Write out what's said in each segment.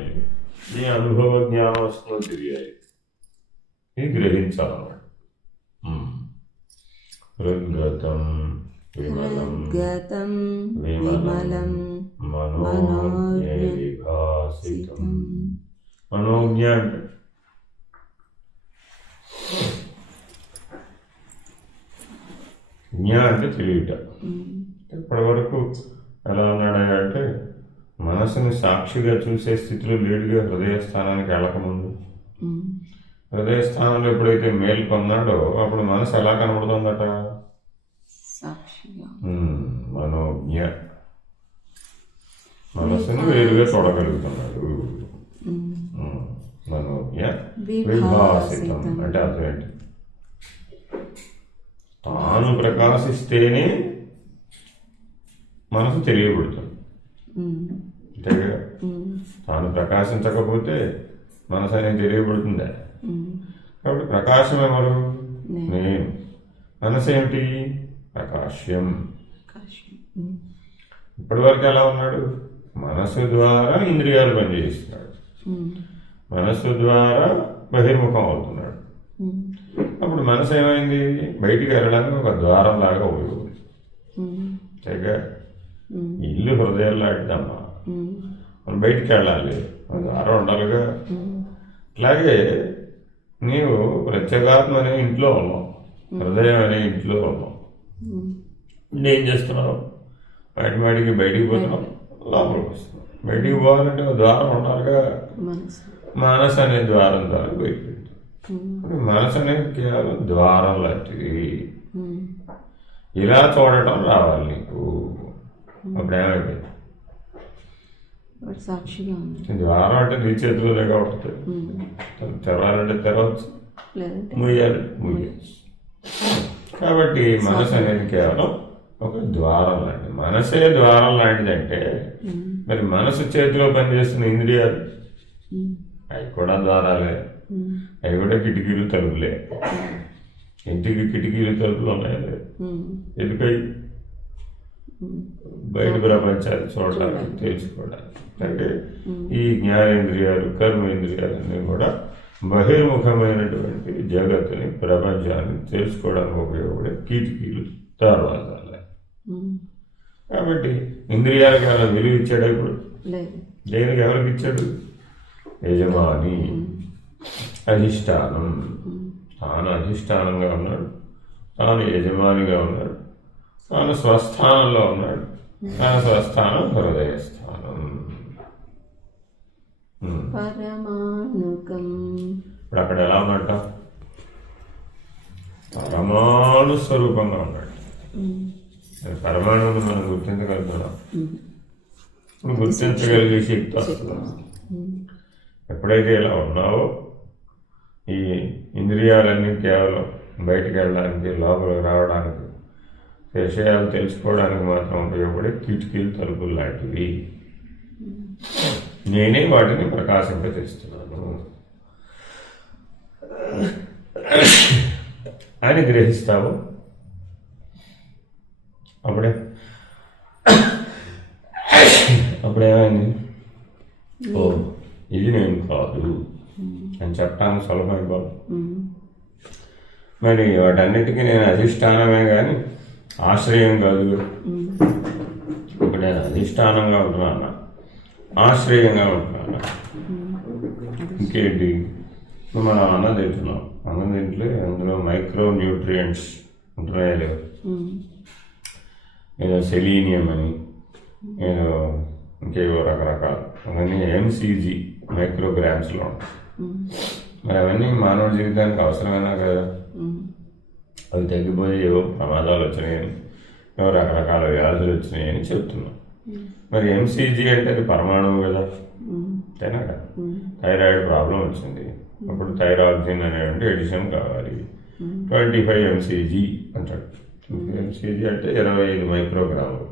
తెలియాలి, నీ అనుభవ జ్ఞానవస్థలో తెలియాలి, ఇది గ్రహించాలన్నమాట. హృద్గతం విమలం విమలం మనోజ్ఞాసితం. మనోజ్ఞ అంటే జ్ఞ అంటే తెలియట. ఇప్పటి వరకు ఎలా ఉన్నాడా అంటే మనసుని సాక్షిగా చూసే స్థితిలో లేడుగా. హృదయ స్థానానికి వెళ్ళకముందు హృదయ స్థానంలో ఎప్పుడైతే మేల్కొన్నాడో అప్పుడు మనసు ఎలా కనబడుతుందట? మనోజ్ఞ. మనసుని వేరుగా చూడగలుగుతున్నాడు. మనోజ్ఞ విభాసితం అంటే అర్థం ఏంటి? తాను ప్రకాశిస్తేనే మనసు తెలియబడుతుంది. అంతేగా, తాను ప్రకాశించకపోతే మనసు అనేది తెలియబడుతుందా? కాబట్టి ప్రకాశం ఎవరు? నేను. మనసు ఏమిటి? ప్రకాశ్యం. ఇప్పటి వరకు ఎలా ఉన్నాడు? మనసు ద్వారా ఇంద్రియాలు పనిచేస్తున్నాడు, మనసు ద్వారా బహిర్ముఖం అవుతున్నాడు. అప్పుడు మనసు ఏమైంది? బయటికి వెళ్ళడానికి ఒక ద్వారం లాగా ఉపయోగపడింది. అంతేగా, ఇల్లు హృదయం లాంటిదమ్మా, మనం బయటికి వెళ్ళాలి, ద్వారం ఉండాలిగా. అట్లాగే నీవు ప్రత్యేగాత్మ అనే ఇంట్లో ఉన్నావు, హృదయం అనే ఇంట్లో ఉన్నావు. ఏం చేస్తున్నావు? బయటికి పోతున్నావు, లోపలికి వస్తున్నావు. బయటికి పోవాలంటే ద్వారం ఉండాలిగా. మనసు అనే ద్వారం ద్వారా బయటికి వెళ్తాం. మనసు అనేది కేవలం ద్వారం లాంటిది. ఇలా చూడటం రావాలి నీకు. అప్పుడు ఏమైపోయింది? ద్వారం అంటే నీ చేతిలోనే కాబట్టి తెరవాలంటే తెరవచ్చు, ముయ్యాలి ముయ్యచ్చు. కాబట్టి మనసు అనేది కేవలం ఒక ద్వారం లాంటిది. మనసే ద్వారం లాంటిదంటే మరి మనసు చేతిలో పనిచేస్తున్న ఇంద్రియాలు అవి కూడా ద్వారాలే, అవి కూడా కిటికీలు తలుపులే. ఇంటికి కిటికీలు తలుపులు ఉన్నాయా? ఎందుకై? బయట ప్రపంచాన్ని చూడడానికి, తెలుసుకోవడానికి. అంటే ఈ జ్ఞానేంద్రియాలు, కర్మేంద్రియాలన్నీ కూడా బహిర్ముఖమైనటువంటి జగత్తుని, ప్రపంచాన్ని తెలుసుకోవడానికి ఉపయోగపడే కిటికీలు, దర్వాజాలే. కాబట్టి ఇంద్రియాలకు ఏమైనా విలువ ఇచ్చాడు ఇప్పుడు? దేనికి ఎవరికి ఇచ్చాడు? యజమాని, అధిష్టానం. తాను అధిష్టానంగా ఉన్నాడు, తాను యజమానిగా ఉన్నాడు, తాను స్వస్థానంలో ఉన్నాడు. తన స్వస్థానం హృదయ స్థానం. ఇప్పుడు అక్కడ ఎలా ఉన్నట్ట? పరమాణు స్వరూపంగా ఉన్నాడు. పరమాణువుని మనం గుర్తించగలుగుతున్నాం. గుర్తించగలిగే శక్తి వస్తుంది. ఎప్పుడైతే ఇలా ఉన్నావో ఈ ఇంద్రియాలన్నీ కేవలం బయటికి వెళ్ళడానికి, లోపలికి రావడానికి, విషయాలు తెలుసుకోవడానికి మాత్రం ఉపయోగపడే కిటికీలు, తలుపులు లాంటివి. నేనే వాటిని ప్రకాశింపచేస్తున్నాను అని గ్రహిస్తావు. అప్పుడేమైంది? ఓ, ఇది నేను కాదు అని చెప్పడానికి సులభమైపోదు. మరి వాటన్నిటికీ నేను అధిష్టానమే కానీ ఆశ్రయం కాదు. ఇప్పుడు నేను అధిష్టానంగా ఉంటున్నాను, ఆశ్రయంగా ఉంటున్నాను. ఇంకేంటి? మనం అన్నం తింటున్నాం, అన్నం తింటే అందులో మైక్రో న్యూట్రియంట్స్ ఉంటున్నాయా లేవు? ఏదో సెలీనియం అని, ఏదో ఇంకేవో రకరకాలు, అవన్నీ ఎంసీజీ మైక్రోగ్రామ్స్లో ఉంటాయి. మరి అవన్నీ మానవ జీవితానికి అవసరమైనా కదా? అవి తగ్గిపోయి ఏవో ప్రమాదాలు వచ్చినాయని, ఏవో రకరకాల వ్యాధులు వచ్చినాయని చెప్తున్నాం. మరి ఎంసీజీ అంటే అది పరమాణువు కదా, అంతేనా కదా? థైరాయిడ్ ప్రాబ్లం వచ్చింది, అప్పుడు థైరాక్సిన్ అనేటువంటి ఎడిషన్ కావాలి. 25 ఎంసీజీ అంటాడు. ఎంసీజీ అంటే 25 మైక్రోగ్రాములు.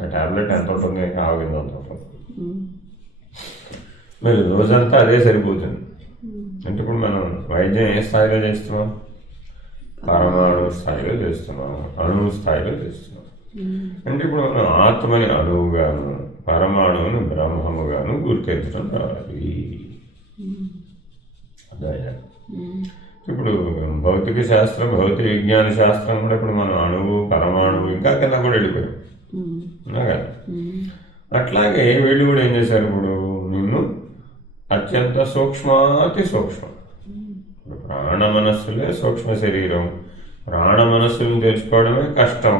ఆ ట్యాబ్లెట్ ఎంత ఉంటుంది? ఆవగింది అంత ఉంటుంది. మరి రోజంతా అదే సరిపోతుంది. అంటే ఇప్పుడు మనం వైద్యం ఏ స్థాయిలో చేస్తున్నాం? పరమాణు స్థాయిలో చేస్తున్నాం, అణువు స్థాయిలో చేస్తున్నాం. అంటే ఇప్పుడు మనం ఆత్మని అణువుగాను, పరమాణువుని బ్రహ్మముగాను గుర్తించడం రావాలి. అదే ఇప్పుడు భౌతిక శాస్త్రం, భౌతిక విజ్ఞాన శాస్త్రం కూడా ఇప్పుడు మనం అణువు, పరమాణువు ఇంకా కింద కూడా వెళ్ళిపోయాం కదా. అట్లాగే వీళ్ళు కూడా ఏం చేశారు, ఇప్పుడు నిన్ను అత్యంత సూక్ష్మాతి సూక్ష్మం, ప్రాణ మనస్సులే సూక్ష్మ శరీరం, ప్రాణ మనస్సులను తెలుసుకోవడమే కష్టం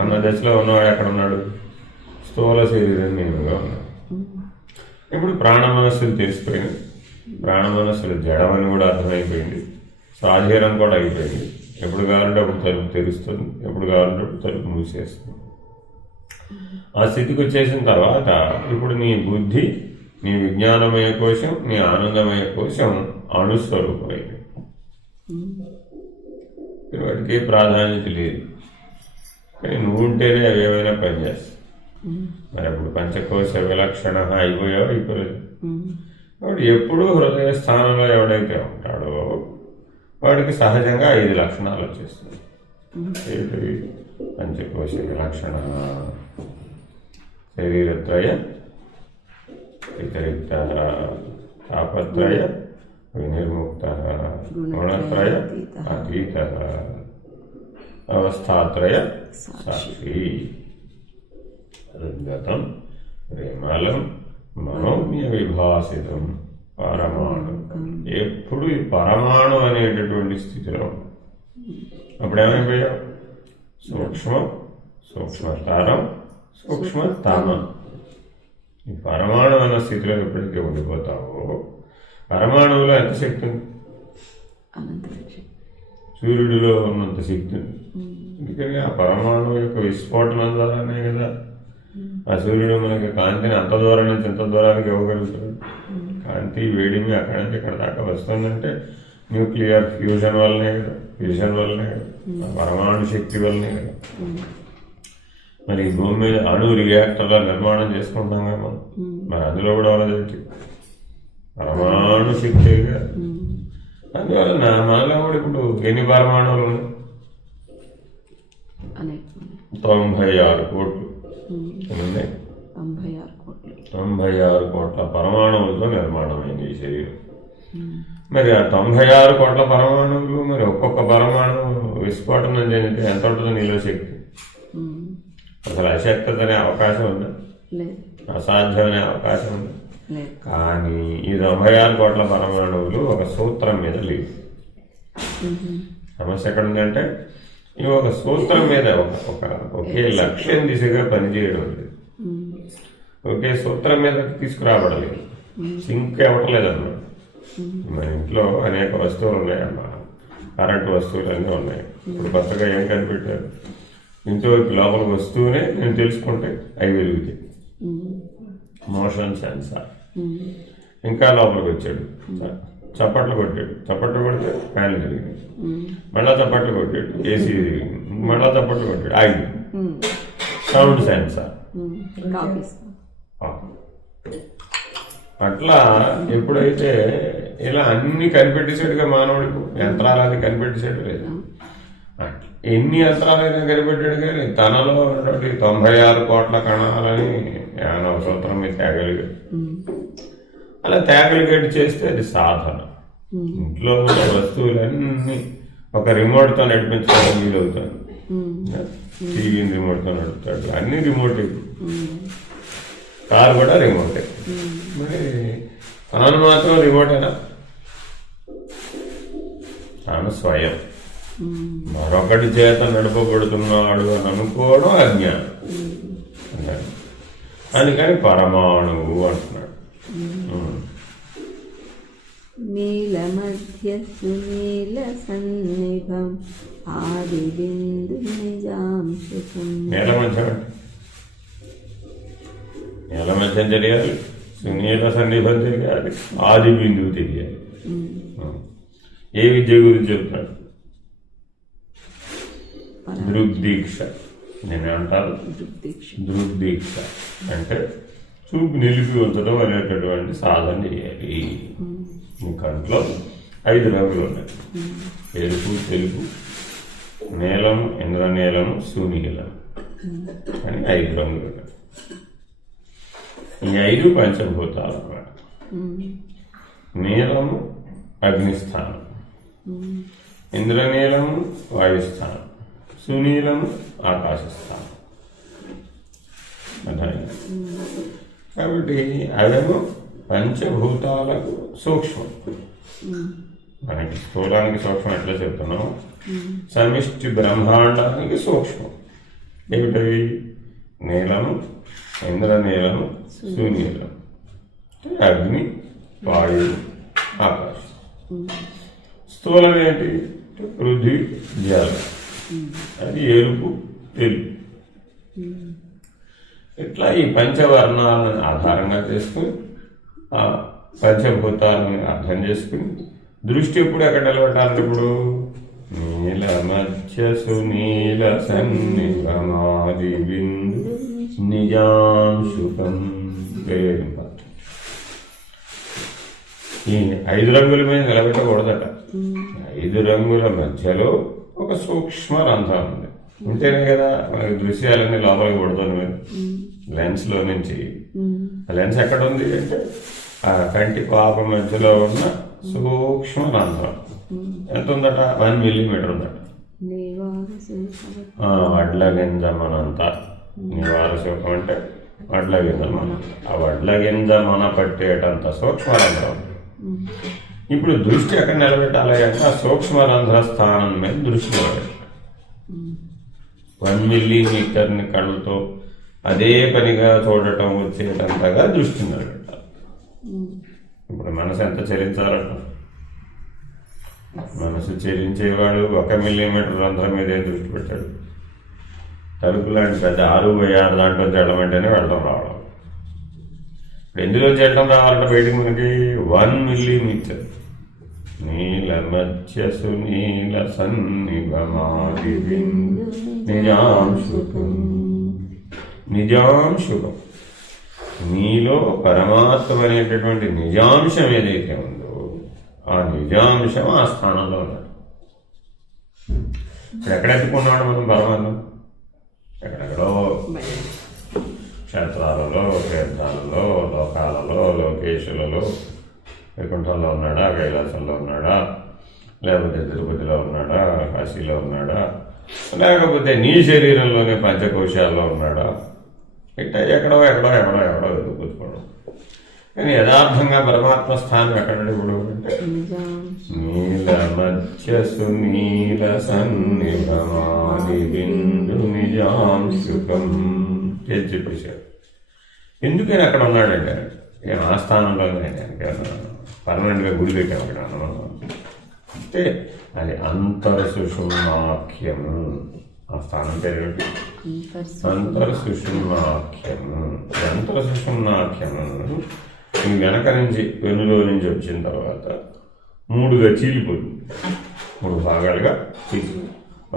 అన్న దశలో ఉన్నవాడు ఎక్కడ ఉన్నాడు, స్థూల శరీరం నేనుగా ఉన్నాడు. ఇప్పుడు ప్రాణ మనస్సులు తెలిసిపోయింది, ప్రాణ మనస్సులు జడమని కూడా అర్థమైపోయింది, స్వాధీనం కూడా అయిపోయింది. ఎప్పుడు కావాలంటే అప్పుడు తలుపు తెరుస్తుంది, ఎప్పుడు కావాలంటే అప్పుడు తలుపు మూసేస్తుంది. ఆ స్థితికి వచ్చేసిన తర్వాత ఇప్పుడు నీ బుద్ధి, నీ విజ్ఞానమయ కోశం, నీ ఆనందమయ కోశం అణుస్వరూపమైంది. వాటికి ప్రాధాన్యత లేదు, కానీ నువ్వు ఉంటేనే అవి ఏమైనా పనిచేస్తాయి. మరి అప్పుడు పంచకోశ విలక్షణ అయిపోలేదు. కాబట్టి ఎప్పుడూ హృదయ స్థానంలో ఎవడైతే ఉంటాడో వాడికి సహజంగా 5 లక్షణాలు వచ్చేస్తుంది. ఏంటి? పంచకోశ విలక్షణ, శరీరత్రయ, వ్యతిరిక్త, తాపత్రయ, వినిర్ముక్త, గుణత్రయ అతీత, అవస్థాత్రయ సాక్షి. గతం, ప్రేమలం, మనోజ్ఞ విభాసితం, పరమాణు. ఎప్పుడు ఈ పరమాణు అనేటటువంటి స్థితిలో అప్పుడు ఏమైపోయావు? సూక్ష్మం, సూక్ష్మతరం, సూక్ష్మతమం. ఈ పరమాణు అన్న స్థితిలో ఎప్పుడైతే ఉండిపోతావో, పరమాణువులో ఎంత శక్తి ఉంది? సూర్యుడిలో ఉన్నంత శక్తి ఉంది. ఎందుకంటే ఆ పరమాణువు యొక్క విస్ఫోటనం ద్వారానే కదా ఆ సూర్యుడు మనకి కాంతిని అంత దూరం నుంచి ఎంత దూరానికి ఇవ్వగలుగుతాడు. కాంతి వేడిమి అక్కడి నుంచి ఇక్కడ దాకా వస్తుందంటే న్యూక్లియర్ ఫ్యూజన్ వల్లనే కదా, ఫ్యూజన్ వల్లనే కదా, పరమాణు శక్తి వల్లనే కదా. మరి భూమి మీద అణు రియాక్టర్ల నిర్మాణం చేసుకుంటాం కదా మనం, మరి అందులో కూడా వాళ్ళది పరమాణు శక్తి కదా. అందువలన మనలో కూడా ఇప్పుడు ఎన్ని పరమాణువులు ఉన్నాయి? 96 కోట్లు ఉన్నాయి. 96 కోట్ల పరమాణువులతో నిర్మాణమైంది ఈ శరీరం. మరి ఆ 96 కోట్ల పరమాణువులు, మరి ఒక్కొక్క పరమాణు విస్ఫోటనం చెందితే ఎంత ఉంటుందో నీలో శక్తి? అసలు అశక్తత అనే అవకాశం ఉందా? అసాధ్యమనే అవకాశం ఉంది. కానీ ఈ 96 కోట్ల పరమాణువులు ఒక సూత్రం మీద లేవు. సమస్య ఎక్కడ ఉందంటే ఈ ఒక సూత్రం మీద ఒకే లక్ష్యం దిశగా పనిచేయడం లేదు, ఒకే సూత్రం మీద తీసుకురాబడలేదు, సింక్ అవ్వట్లేదు అన్నమాట. మన ఇంట్లో అనేక వస్తువులు ఉన్నాయమ్మా, కరెంటు వస్తువులు అన్నీ ఉన్నాయి. ఇప్పుడు కొత్తగా ఏం కనిపెట్టారు? ఇంట్లో లోపల వస్తువునే నేను తెలుసుకుంటే అవి వెలుగుతాయి. Motion sensor. ఇంకా లోపలికి వచ్చాడు, చప్పట్లు కొట్టాడు, చప్పట్లు కొడితే ఫ్యాన్లు తిరిగింది, మళ్ళా చప్పట్లు కొట్టాడు, ఏసీ తిరిగింది, మళ్ళా చప్పట్లు కొట్టాడు, ఆగింది. Sound sensor. అట్లా ఎప్పుడైతే ఇలా అన్ని కనిపెట్టేసాడుగా మానవుడికి, యంత్రాలన్నీ కనిపెట్టేసాడు లేదు, ఎన్ని యంత్రాలైనా కనిపెట్టాడు కానీ తనలో ఉన్నటువంటి 96 కోట్ల కణాలని ఏమైనా సూత్రం మీద తేగలిగాడు. అలా తేగలిగేటి చేస్తే అది సాధన. ఇంట్లో ఉన్న వస్తువులన్నీ ఒక రిమోట్తో నడిపించడానికి వీలవుతాడు. టీవీని రిమోట్తో నడుపుతాడు, అన్ని రిమోట్. కారు కూడా రిమోటే. మరి తాను మాత్రం రిమోటేనా? తాను స్వయం మరొకటి చేత నడపబడుతున్నాడు అని అనుకోవడం అజ్ఞానం. అందుకని పరమాణువు అంటున్నాడు. నీల మధ్య సునీల సన్నిభం ఆది బిందు నిజాంశం. నీల మధ్యం తెలియాలి, సునీల సన్నిభం తెలియాలి, ఆది బిందువు తెలియాలి. ఏ విద్య గురించి చెప్తున్నాడు? దృగ్దీక్ష. నేను అంటాను దృగ్దీక్ష అంటే చూపు నిలిపి ఉంచడం అనేటటువంటి సాధన చేయాలి. మీ కంట్లో 5 రంగులు ఉన్నాయి, ఎరుపు, తెలుపు, నీలము, ఇంద్రనీలము, సునీలం అని 5 రంగులు ఉన్నాయి. ఈ 5 పంచభూతాలు అన్నమాట. నీలము అగ్నిస్థానం, ఇంద్రనీలము వాయుస్థానం, సునీలము ఆకాశస్థానం. అర్థమైంది? కాబట్టి అవేమో పంచభూతాలకు సూక్ష్మం. మనకి స్థూలానికి సూక్ష్మం ఎట్లా చెప్తున్నాం, సమిష్టి బ్రహ్మాండానికి సూక్ష్మం. ఏమిటవి? నీలము, ఇంద్రనీలము, సునీలం, అగ్ని, వాయువు, ఆకాశం. స్థూలం ఏంటి? పృథ్వీ, జలం, అది ఎరుపు, తెలుపు. ఇట్లా ఈ పంచవర్ణాలను ఆధారంగా చేసుకుని ఆ పంచభూతాలను అర్థం చేసుకుని దృష్టి ఎప్పుడు ఎక్కడ నిలబెట్టాలి? ఇప్పుడు నీల మధ్య సునీల సన్నిభమాది బిందు నిజాంశుకం. ఈ 5 రంగుల మీద నిలబెట్టకూడదట. 5 రంగుల మధ్యలో ఒక సూక్ష్మ రంధ్రం ఉంది. ఉంటేనే కదా మనకి దృశ్యాలన్నీ లోపలికి పడుతుంది లెన్స్లో నుంచి. ఆ లెన్స్ ఎక్కడ ఉంది అంటే ఆ కంటి పాప మధ్యలో ఉన్న సూక్ష్మ రంధ్రం. ఎంత ఉందట? 1 మిల్లీమీటర్ ఉందట. వడ్ల గింజ మనంత. నివార శోకం అంటే వడ్ల గింజ మన. ఆ వడ్ల గింజ మన పట్టేటంత సూక్ష్మ రంధ్రం. ఇప్పుడు దృష్టి ఎక్కడ నిలబెట్టాలి అంటే ఆ సూక్ష్మ రంధ్ర స్థానం మీద దృష్టి నిలబెట్టాలి. 1 మిల్లీమీటర్ని కళ్ళతో అదే పనిగా చూడటం వచ్చేటంతగా దృష్టి నిలబెట్టాలి. ఇప్పుడు మనసు ఎంత చలించాలంట? మనసు చెల్లించేవాడు 1 మిల్లీమీటర్ రంధ్రం మీదే దృష్టి పెట్టాడు. తలుపు లాంటి పెద్ద 6x6 దాంట్లో వెళ్ళమంటేనే వెళ్ళడం రావడం. ఎందులోంచి వెళ్ళడం రావాలంటే బయటికి మనకి 1 మిల్లీమీటర్. నీల మధ్య సునీల సన్నిభమాది బిందు నిజాంశుకం. నిజాంశుకం నీలో పరమాత్మ అనేటటువంటి నిజాంశం ఏదైతే ఉందో ఆ నిజాంశం ఆ స్థానంలో ఉన్నాడు. ఎక్కడ ఎత్తుకున్నాడు మనం పరమాత్మ? ఎక్కడెక్కడో క్షేత్రాలలో, తీర్థాలలో, లోకాలలో, లోకేశులలో. వైకుంఠంలో ఉన్నాడా, కైలాసంలో ఉన్నాడా, లేకపోతే తిరుపతిలో ఉన్నాడా, కాశీలో ఉన్నాడా, లేకపోతే నీ శరీరంలోనే పంచకోశాల్లో ఉన్నాడా? ఇట్లా ఎక్కడో ఎక్కడో ఎక్కడో ఎక్కడో ఎదుగుకోవడం. కానీ యథార్థంగా పరమాత్మ స్థానం ఎక్కడ ఇప్పుడు అంటే నీల మధ్య సునీల సన్నిభమాది బిందు నిజాంశుకం చెప్పేశారు. ఎందుకని అక్కడ ఉన్నాడంటే ఆ స్థానంలోనే పర్మనెంట్గా గుడి పెట్టాము అంటే అది అంతర్సుషుమ్నాఖ్యము. ఆ స్థానం పేరు అంతర్సుషుమ్నాఖ్యము. అంతర్సుషుమ్నాఖ్యము ఈ వెనక నుంచి వెన్నులో నుంచి వచ్చిన తర్వాత 3గా చీలిపోతుంది. 3 భాగాలుగా చీలి.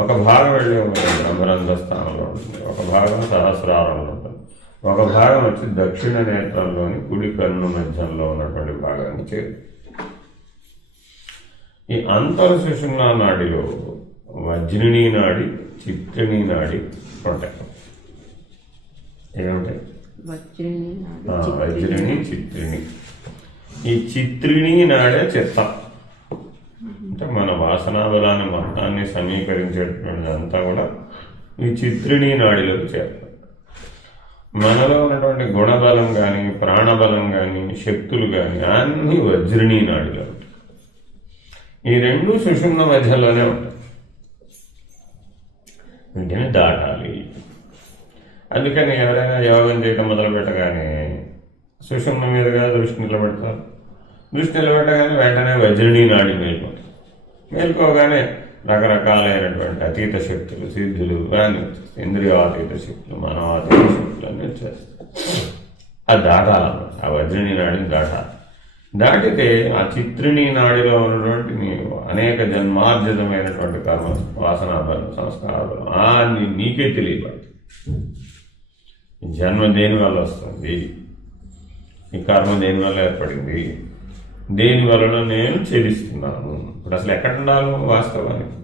ఒక భాగం వెళ్ళి బ్రహ్మరంధ్ర స్థానంలో ఉంటుంది, ఒక భాగం సహస్రారంలో ఉంటుంది, ఒక భాగం వచ్చి దక్షిణ నేత్రంలోని కుడి కన్ను మధ్యంలో ఉన్నటువంటి భాగాన్ని చేరు. ఈ అంతర్సుషుమ్నా నాడిలో వజ్రిణీ నాడి, చిత్రిణీ నాడి ఉంటాయి. ఏముంటాయి? వజ్రిణి, చిత్రిణి. ఈ చిత్రిణీ నాడే చిత్తం. అంటే మన వాసనా బలాన్ని మొత్తాన్ని సమీకరించేటటువంటి అంతా కూడా ఈ చిత్రిణీ నాడిలోకి చేరుతుంది. మనలో ఉన్నటువంటి గుణబలం కానీ, ప్రాణబలం కానీ, శక్తులు కానీ అన్నీ వజ్రిణీ నాడిలో ఉంటాయి. ఈ 2 సుషుమ్న మధ్యలోనే ఉంటాయి. వీటిని దాటాలి. అందుకని ఎవరైనా యోగం చేయడం మొదలు పెట్టగానే సుషుమ్న మీదుగా దృష్టి నిలబెడతారు. దృష్టి నిలబెట్టగానే వెంటనే వజ్రిణీ నాడి మేల్కొంటారు. మేల్కోగానే రకరకాలైనటువంటి అతీత శక్తులు, సిద్ధులు అన్నీ వచ్చేస్తాయి. ఇంద్రియాతీత శక్తులు, మనవాతీత శక్తులు అన్నీ వచ్చేస్తాయి. అది దాటాలన్నమాట. ఆ వజ్రిణీ నాడిని దాటాలి. దాటితే ఆ చిత్రిణీ నాడిలో ఉన్నటువంటి నీవు అనేక జన్మార్జితమైనటువంటి కర్మ, వాసనాబలం, సంస్కారాలు నీకే తెలియబడుతుంది. జన్మ దేని వల్ల వస్తుంది, ఈ కర్మ దేని వల్ల ఏర్పడింది, దేని వలన నేను చెల్లిస్తున్నాను. ఇప్పుడు అసలు ఎక్కడ ఉండాలి వాస్తవానికి?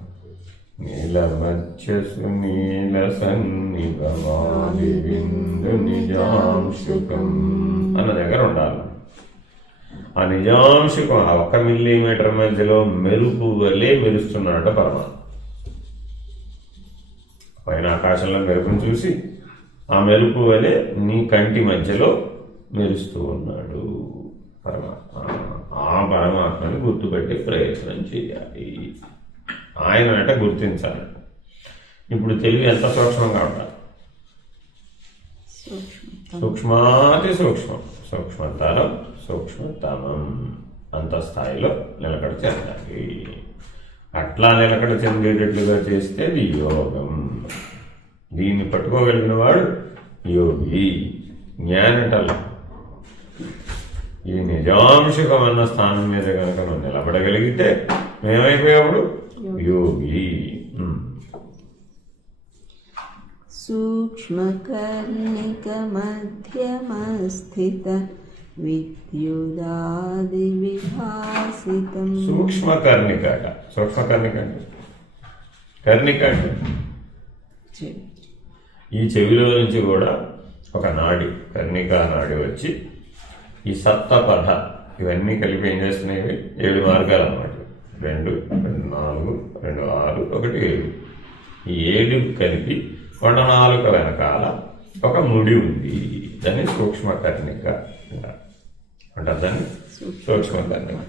నీలమధ్యసు నీల సన్నిభమాది బిందు నిజాంశుకం అన్న దగ్గర ఉండాలి. ఆ నిజాంశుకం ఆ 1 మిల్లీమీటర్ మధ్యలో మెరుపు వలె మెరుస్తున్నాడు పరమాత్మ. పైన ఆకాశంలో మెరుపును చూసి ఆ మెరుపు వలె నీ కంటి మధ్యలో మెరుస్తూ ఉన్నాడు పరమాత్మ. ఆ పరమాత్మని గుర్తుపెట్టి ప్రయత్నం చేయాలి. ఆయన అంటే గుర్తించాలి. ఇప్పుడు తెలివి ఎంత సూక్ష్మంగా ఉండాలి? సూక్ష్మాతి సూక్ష్మం, సూక్ష్మతరం సూక్ష్మతమం, అంత స్థాయిలో నిలకడ చెందాలి. అట్లా నిలకడ చెందేటట్లుగా చేస్తే అది యోగం. దీన్ని పట్టుకోగలిగిన వాడు యోగి. జ్ఞానటల్ ఈ నిజాంశకం అన్న స్థానం మీద కనుక మనం నిలబడగలిగితే మేమైపోయాడు యోగి. సూక్ష్మకర్ణిక మధ్యమస్థిత విద్యుదాది విభాసితం. సూక్ష్మకర్ణిక సూక్ష్మకర్ణిక అంటే కర్ణిక అంటే ఈ చెవిలో నుంచి కూడా ఒక నాడి, కర్ణికా నాడి వచ్చి ఈ సప్తపథ ఇవన్నీ కలిపి ఏం చేస్తున్నాయి? 7 మార్గాలు అన్నమాట. 2, 4, 2, 6, 1, 7. ఈ 7 కలిపి కొండ నాలుక వెనకాల ఒక ముడి ఉంది. దాన్ని సూక్ష్మకర్ణిక అంటారు. దాన్ని సూక్ష్మకర్ణిక.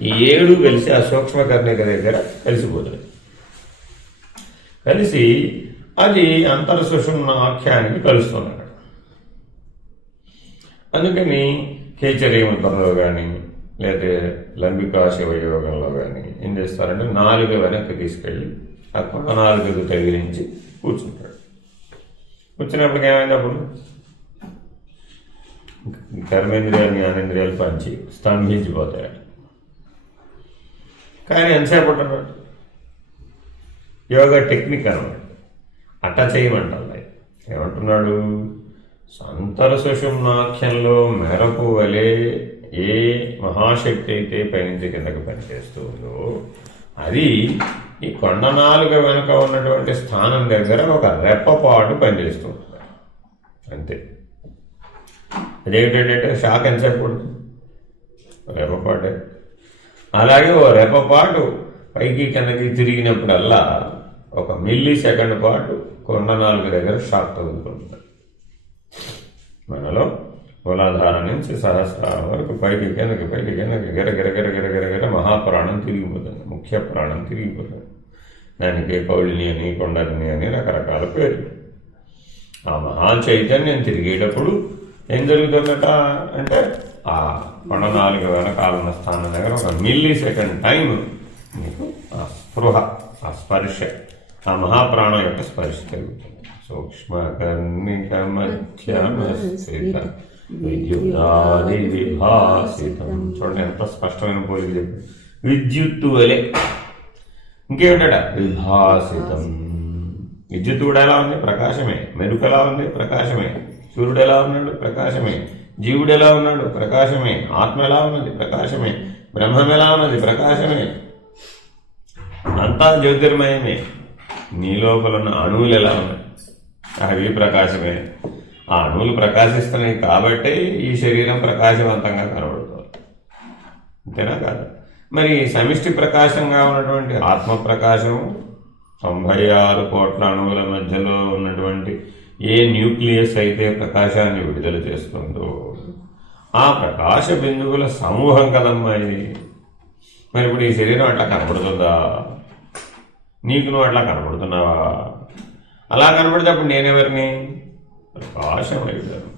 ఈ 7 కలిసి ఆ సూక్ష్మకర్ణిక దగ్గర కలిసిపోతుంది. కలిసి అది అంతర్సుషుమ్నాఖ్యానికి కలుస్తుంది అక్కడ. అందుకని కేచరీముద్రలో కానీ లేదా లంబికా శివయోగంలో కానీ ఏం చేస్తారంటే 4 వెనక్కి తీసుకెళ్ళి ఆ కొండ 4 తగిలించి కూర్చుంటాడు. కూర్చున్నప్పటికి ఏమైంది? అప్పుడు కర్మేంద్రియాలు జ్ఞానేంద్రియాలు పంచి స్తంభించిపోతాయి. కానీ ఎంతసేపు ఉంటాడు? యోగా టెక్నిక్ అనమాట. అట్టా చేయమంటారు. ఏమంటున్నాడు? సంతరసుషుమ్నాఖ్యంలో మెరకు వలె ఏ మహాశక్తి అయితే పైనుంచి కిందకి పనిచేస్తుందో అది ఈ కొండ 4 వెనుక ఉన్నటువంటి స్థానం దగ్గర ఒక రెప్పపాటు పనిచేస్తూ ఉంటుంది. అంతే. అదేంటంటే షాక్ ఎంతసేపు పడుతుంది? రెప్పపాటే. అలాగే ఓ రెప్పపాటు పైకి కిందకి తిరిగినప్పుడల్లా 1 మిల్లీ సెకండ్ పాటు కొండ 4 దగ్గర షాక్ తగులుతుంది. మనలో మూలాధారం నుంచి సహస్రారం వరకు పైకి కిందకి గిర గిర గిర గిర గిర గిర మహాప్రాణం తిరిగిపోతుంది. ముఖ్య ప్రాణం తిరిగిపోతుంది. దానికి కౌళిని అని, కొండలిని అని రకరకాల పేర్లు. ఆ మహా చైతన్యం తిరిగేటప్పుడు ఏం జరుగుతుందట అంటే ఆ కొండ 4 వెనకాలన్న స్థానం దగ్గర 1 మిల్లీ సెకండ్ టైం మీకు ఆ స్పృహ, ఆ స్పర్శ, ఆ మహాప్రాణం యొక్క స్పర్శ కలుగుతుంది. సూక్ష్మకర్ణిక మధ్యమస్థిత విద్యుదాది విభాసితం. చూడండి ఎంత స్పష్టమైన పోలిక చెప్పి. విద్యుత్తు వలె. ఇంకేమిటట? విభాసితం. విద్యుత్ కూడా ఎలా ఉంది? ప్రకాశమే. మెరుపు ఎలా ఉంది? ప్రకాశమే. సూర్యుడు ఎలా ఉన్నాడు? ప్రకాశమే. జీవుడు ఎలా ఉన్నాడు? ప్రకాశమే. ఆత్మ ఎలా ఉన్నది? ప్రకాశమే. బ్రహ్మం ఎలా ఉన్నది? ప్రకాశమే. అంతా జ్యోతిర్మయమే. నీ లోపల ఉన్న అణువులు ఎలా ఉన్నాయి? అవి ప్రకాశమే. ఆ అణువులు ప్రకాశిస్తున్నాయి కాబట్టి ఈ శరీరం ప్రకాశవంతంగా కనబడుతుంది. అంతేనా కాదు? మరి సమిష్టి ప్రకాశంగా ఉన్నటువంటి ఆత్మ ప్రకాశం 96 కోట్ల అణువుల మధ్యలో ఉన్నటువంటి ఏ న్యూక్లియస్ అయితే ప్రకాశాన్ని విడుదల చేస్తుందో ఆ ప్రకాశ బిందువుల సమూహం కదమ్మా ఇది. మరి ఇప్పుడు ఈ శరీరం అట్లా కనబడుతుందా? నీకు నువ్వు అట్లా కనబడుతున్నావా? అలా కనబడితే అప్పుడు నేనెవరిని? ప్రకాశం అయిపోయాను.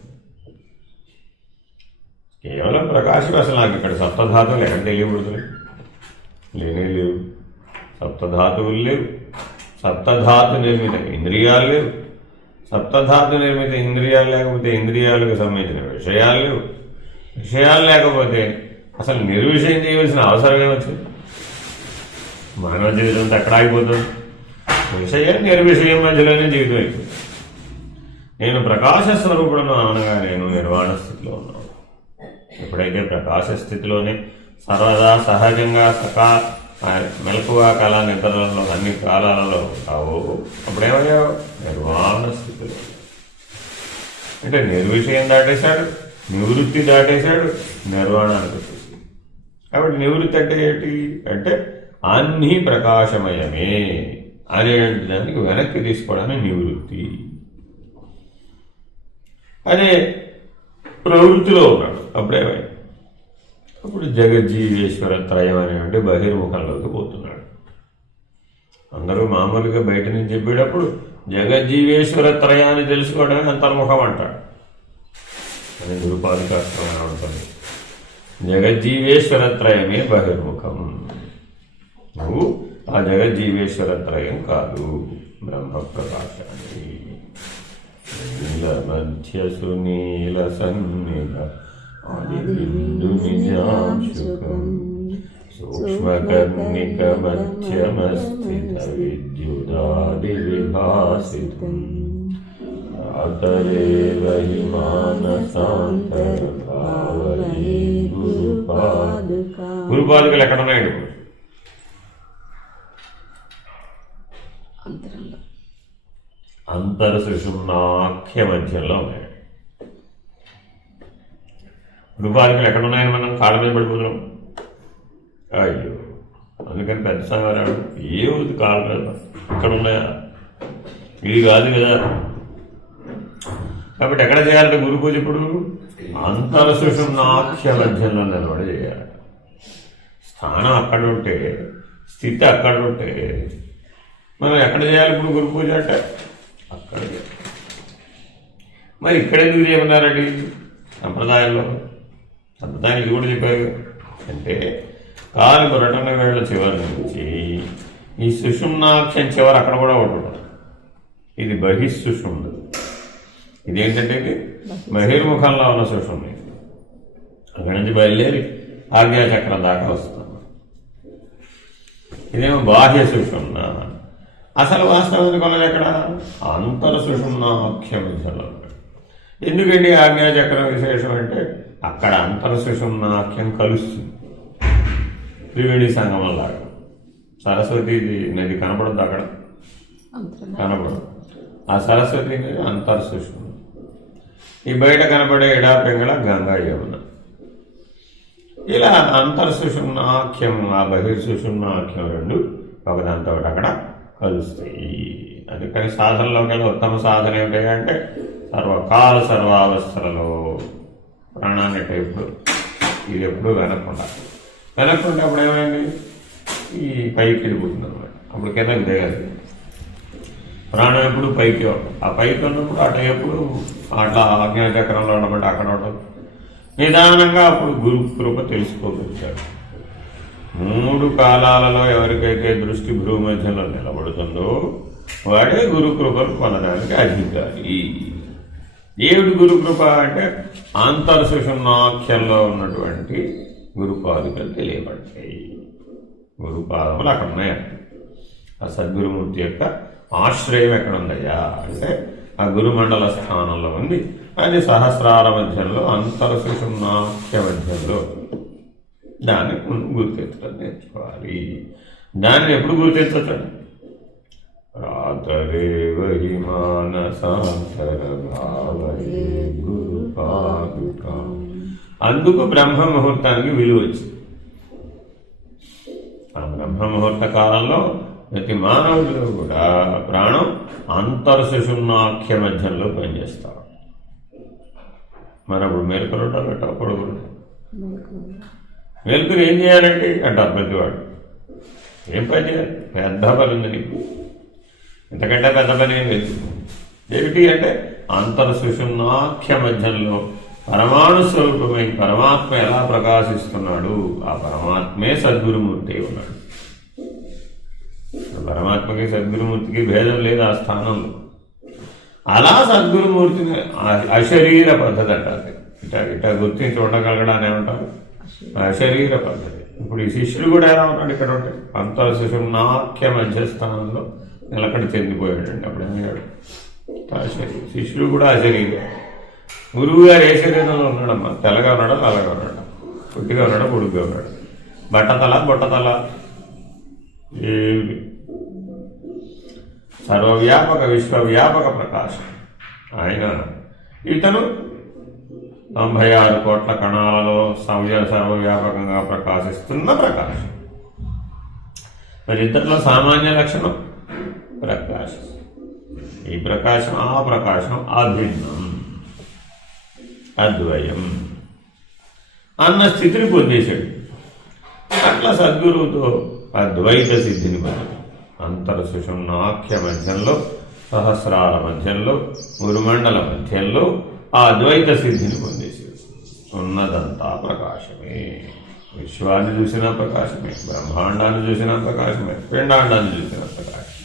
కేవలం ప్రకాశం. అసలు నాకు ఇక్కడ సప్తధాతువులు ఎక్కడ తెలియబడుతున్నాయి? లేనే లేవు. సప్తధాతువులు లేవు. సప్తధాతు నిర్మిత ఇంద్రియాలు లేవు. సప్తధాతు నిర్మిత ఇంద్రియాలు లేకపోతే ఇంద్రియాలకు సంబంధించిన విషయాలు లేవు. విషయాలు లేకపోతే అసలు నిర్విషయం చేయవలసిన అవసరం ఏమొచ్చింది? మానవ జీవితం ఎక్కడ ఆగిపోతుంది? విషయం నిర్విషయం మధ్యలోనే జీవితం అయిపోతుంది. నేను ప్రకాశ స్వరూపుడును అనగా నేను నిర్వాణ స్థితిలో ఉన్నాను. ఎప్పుడైతే ప్రకాశ స్థితిలోనే సర్వదా సహజంగా మెలకువ కాల నిద్రలలో అన్ని కాలాలలో కావు. అప్పుడేమయ్యావు? నిర్వాణ స్థితిలో. అంటే నిర్విషయం దాటేశాడు, నివృత్తి దాటేశాడు, నిర్వాణానికి వచ్చేసి. కాబట్టి నివృత్తి అంటే ఏంటి అంటే అన్నీ ప్రకాశమయమే అనే దానికి వెనక్కి తీసుకోవడానికి నివృత్తి. అదే ప్రవృత్తిలో ఉన్నాడు. అప్పుడేమై అప్పుడు జగజ్జీవేశ్వర త్రయం అనేటువంటి బహిర్ముఖంలోకి పోతున్నాడు. అందరూ మామూలుగా బయట నుంచి చెప్పేటప్పుడు జగజ్జీవేశ్వర త్రయాన్ని తెలుసుకోవడమే అంతర్ముఖం అంటాడు. అని గురుపాదికాస్త్రం ఉంటుంది. జగజ్జీవేశ్వర త్రయమే బహిర్ముఖం. నువ్వు ఆ జగజ్జీవేశ్వర త్రయం కాదు, బ్రహ్మప్రకాశాన్ని. నీల మధ్యసు నీల సన్నిధ ఆదిబిందు నిజాంశుకం సూక్ష్మకర్ణిక మధ్యమస్థిత విద్యుదాది విభాసితం రాతరేవ హి మానసాంతర్భావయే గురుపాదుకలు ఎక్కడ ఉన్నాయండి? అంతర్సుషుమ్నాఖ్య మధ్యంలో ఉన్నాయి. గురుపాదుకలు ఎక్కడున్నాయని మనం కాళ్ళ మీద పడిపోతున్నాం. అయ్యో, అందుకని పెద్ద సంగారాడు ఏముంది కాళ్ళ మీద ఇక్కడ ఉన్నాయా? ఇది కాదు కదా. కాబట్టి ఎక్కడ చేయాలంటే గురు పూజ ఇప్పుడు అంతర్సుషుమ్నాఖ్య మధ్యంలో నిలబడి చేయాలి. స్థానం అక్కడ ఉంటే, స్థితి అక్కడ ఉంటే మనం ఎక్కడ చేయాలి ఇప్పుడు గురు పూజ అంటే అక్కడ. మరి ఇక్కడ ఎందుకు చేయమన్నారండి సంప్రదాయంలో? సంప్రదాయం ఇది కూడా చెప్పారు. అంటే కాలు బొటన వేళ్ళ చివరి నుంచి ఈ సుషుమ్నాక్షం చివరి అక్కడ కూడా ఉంటుంది. ఇది బహిస్సుషుమ్న. ఇదేంటంటే ఇది బహిర్ముఖంలో ఉన్న సుషుమ్ని. అక్కడి నుంచి బయలుదేరి ఆజ్ఞాచక్రం దాకా వస్తుంది. ఇదేమో బాహ్య సుషుమ్న. అసలు వాస్తవానికి ఉన్నది ఎక్కడ? అంతర్సుషుమ్నాఖ్య మధ్యలో. ఎందుకండి ఆజ్ఞాచక్రం విశేషం అంటే అక్కడ అంతర్సుషుమ్నాఖ్యం కలుస్తుంది. త్రివేణి సంగమంలాగా. సరస్వతి నది కనపడదు అక్కడ, కనపడదు. ఆ సరస్వతి నది అంతర్సుషుమ్న. ఈ బయట కనపడే ఎడా పెంగళ గంగా యమున. ఇలా అంతర్సుషుమ్నాఖ్యం ఆ బహిర్సుషుమ్నాఖ్యం రెండు ఒకదాంతో అక్కడ కలుస్తాయి. అందుకని సాధనలోకి వెళ్ళి ఉత్తమ సాధన ఏమిటంటే సర్వకాల సర్వావస్థలలో ప్రాణాన్ని ఎప్పుడు ఇది ఎప్పుడు వెనక్కుండా అప్పుడు ఏమైంది? ఈ పైకి వెళ్ళిపోతుంది అన్నమాట. అప్పుడు కిందకి దిగాలి. ప్రాణం ఎప్పుడు పైకి ఉంటుంది. ఆ పైకి ఉన్నప్పుడు అటు ఎప్పుడు అట్లా ఆజ్ఞాచక్రంలో ఉండబట్టి అక్కడ ఉంటుంది. నిదానంగా అప్పుడు గురు కృప తెలుసుకోగలిగాడు. 3 కాలాలలో ఎవరికైతే దృష్టి భూమధ్యంలో నిలబడుతుందో వాడే గురుకృపను పొందడానికి అధికారి. ఏమిటి గురుకృప అంటే అంతర్సుషుమ్నాఖ్యంలో ఉన్నటువంటి గురుపాదుకలు తెలియబడతాయి. గురుపాదములు అక్కడ ఉన్నాయంట. ఆ సద్గురుమూర్తి యొక్క ఆశ్రయం ఎక్కడ ఉందయ్యా అంటే ఆ గురుమండల స్థానంలో ఉంది. అది సహస్రాల మధ్యంలో అంతర్సుషుమ్నాఖ్య మధ్యంలో. దాన్ని గుర్తెత్తడం నేర్చుకోవాలి. దాన్ని ఎప్పుడు గుర్తెత్తచ్చండి? రాతరేవ హి మానసాంతర్భావయే గురుపాదుకాం. అందుకు బ్రహ్మ ముహూర్తానికి విలువ వచ్చింది. ఆ బ్రహ్మ ముహూర్త కాలంలో ప్రతి మానవుడిలో కూడా ప్రాణం అంతర్సుషుమ్నాఖ్య మధ్యంలో పనిచేస్తాడు. మనప్పుడు మెరుకలు ఉంటారు గట్ట పొడుగులు. మెరుకులు ఏం చేయాలంటే అంటారు ప్రతివాడు. ఏం పని చేయాలి? పెద్ద పని ఉంది నీకు, ఇంతకంటే పెద్ద పని ఏం లేదు. ఏమిటి అంటే అంతర్సుషుమ్నాఖ్య మధ్యంలో పరమాణు స్వరూపమై పరమాత్మ ఎలా ప్రకాశిస్తున్నాడు, ఆ పరమాత్మే సద్గురుమూర్తి ఉన్నాడు. పరమాత్మకి సద్గురుమూర్తికి భేదం లేదు ఆ స్థానంలో. అలా సద్గురుమూర్తిని అశరీర పద్ధతి అంటారు. ఇట్లా గుర్తించి ఉండగలగడాన్ని ఏమంటారు? అశరీర పద్ధతి. ఇప్పుడు ఈ శిష్యుడు కూడా ఎలా ఉన్నాడు? ఇక్కడ ఉంటే అంతర్సుషుమ్నాఖ్య మధ్యస్థానంలో నిలకడ చెందిపోయాడండి. అప్పుడు ఏమయ్యాడు? శిష్యుడు కూడా అశరీర. గురువు గారు ఏ శరీరంలో ఉన్నాడమ్మా? తెల్లగా ఉన్నాడా, నల్లగా ఉన్నాడా, పొట్టిగా ఉన్నాడా, పొడుగ్గా ఉన్నాడు, బట్టతల బొట్టతల, ఏమి సర్వవ్యాపక విశ్వవ్యాపక ప్రకాశం ఆయన. ఇతను 96 కోట్ల కణాలలో సర్వవ్యాపకంగా ప్రకాశిస్తున్న ప్రకాశం. మరి ఇద్దరిలో సామాన్య లక్షణం ప్రకాశం. ఈ ప్రకాశం ఆ ప్రకాశం అభిన్నం, అద్వయం అన్న స్థితిని పొందేశాడు. అట్లా సద్గురువుతో అద్వైత సిద్ధిని పొందాడు. అంతర సుషుమ్నాఖ్య మధ్యంలో, సహస్రాల మధ్యంలో, గురుమండల మధ్యంలో ఆ అద్వైత సిద్ధిని పొందేశాడు. ఉన్నదంతా ప్రకాశమే. విశ్వాన్ని చూసిన ప్రకాశమే, బ్రహ్మాండాన్ని చూసిన ప్రకాశమే, పిండాండాన్ని చూసిన ప్రకాశమే.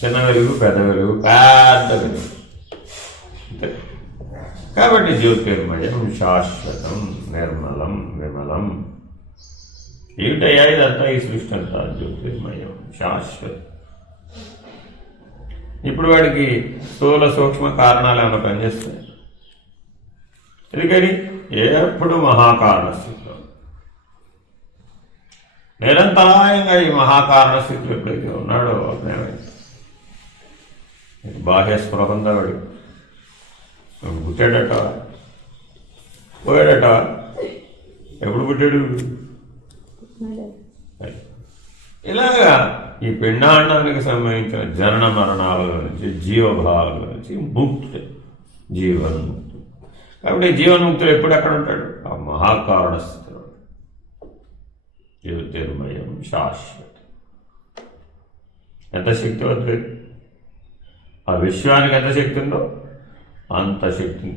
చిన్న వెలుగు, పెద్ద వెలుగు, పెద్ద వెలుగు. అంతే. కాబట్టి జ్యోతిర్మయం శాశ్వతం, నిర్మలం, విమలం. ఏమిటయ్యా ఇదంతా? ఈ సృష్టి అంతా జ్యోతిర్మయం, శాశ్వతం. ఇప్పుడు వాడికి స్థూల సూక్ష్మ కారణాలు ఏమైనా పనిచేస్తాయి? ఎందుకని ఎప్పుడు మహాకారణ స్థితిలో, నిరంతరాయంగా ఈ మహాకారణ స్థితిలో ఎప్పుడైతే ఉన్నాడో బాహ్య స్పృహంగా వాడు పుట్టాడట, పోయాడట. ఎప్పుడు పుట్టాడు? ఇలాగా ఈ పిండాండానికి సంబంధించిన జనన మరణాల నుంచి, జీవభావాల నుంచి ముక్తి, జీవన్ముక్తుడు. కాబట్టి జీవన్ముక్తుడు ఎప్పుడు ఎక్కడ ఉంటాడు? ఆ మహాకారణ స్థితిలో. జ్యోతిర్మయం శాశ్వతం. ఎంత శక్తివంతుడు! ఆ విశ్వానికి ఎంత శక్తి ఉందో అంత శక్తి.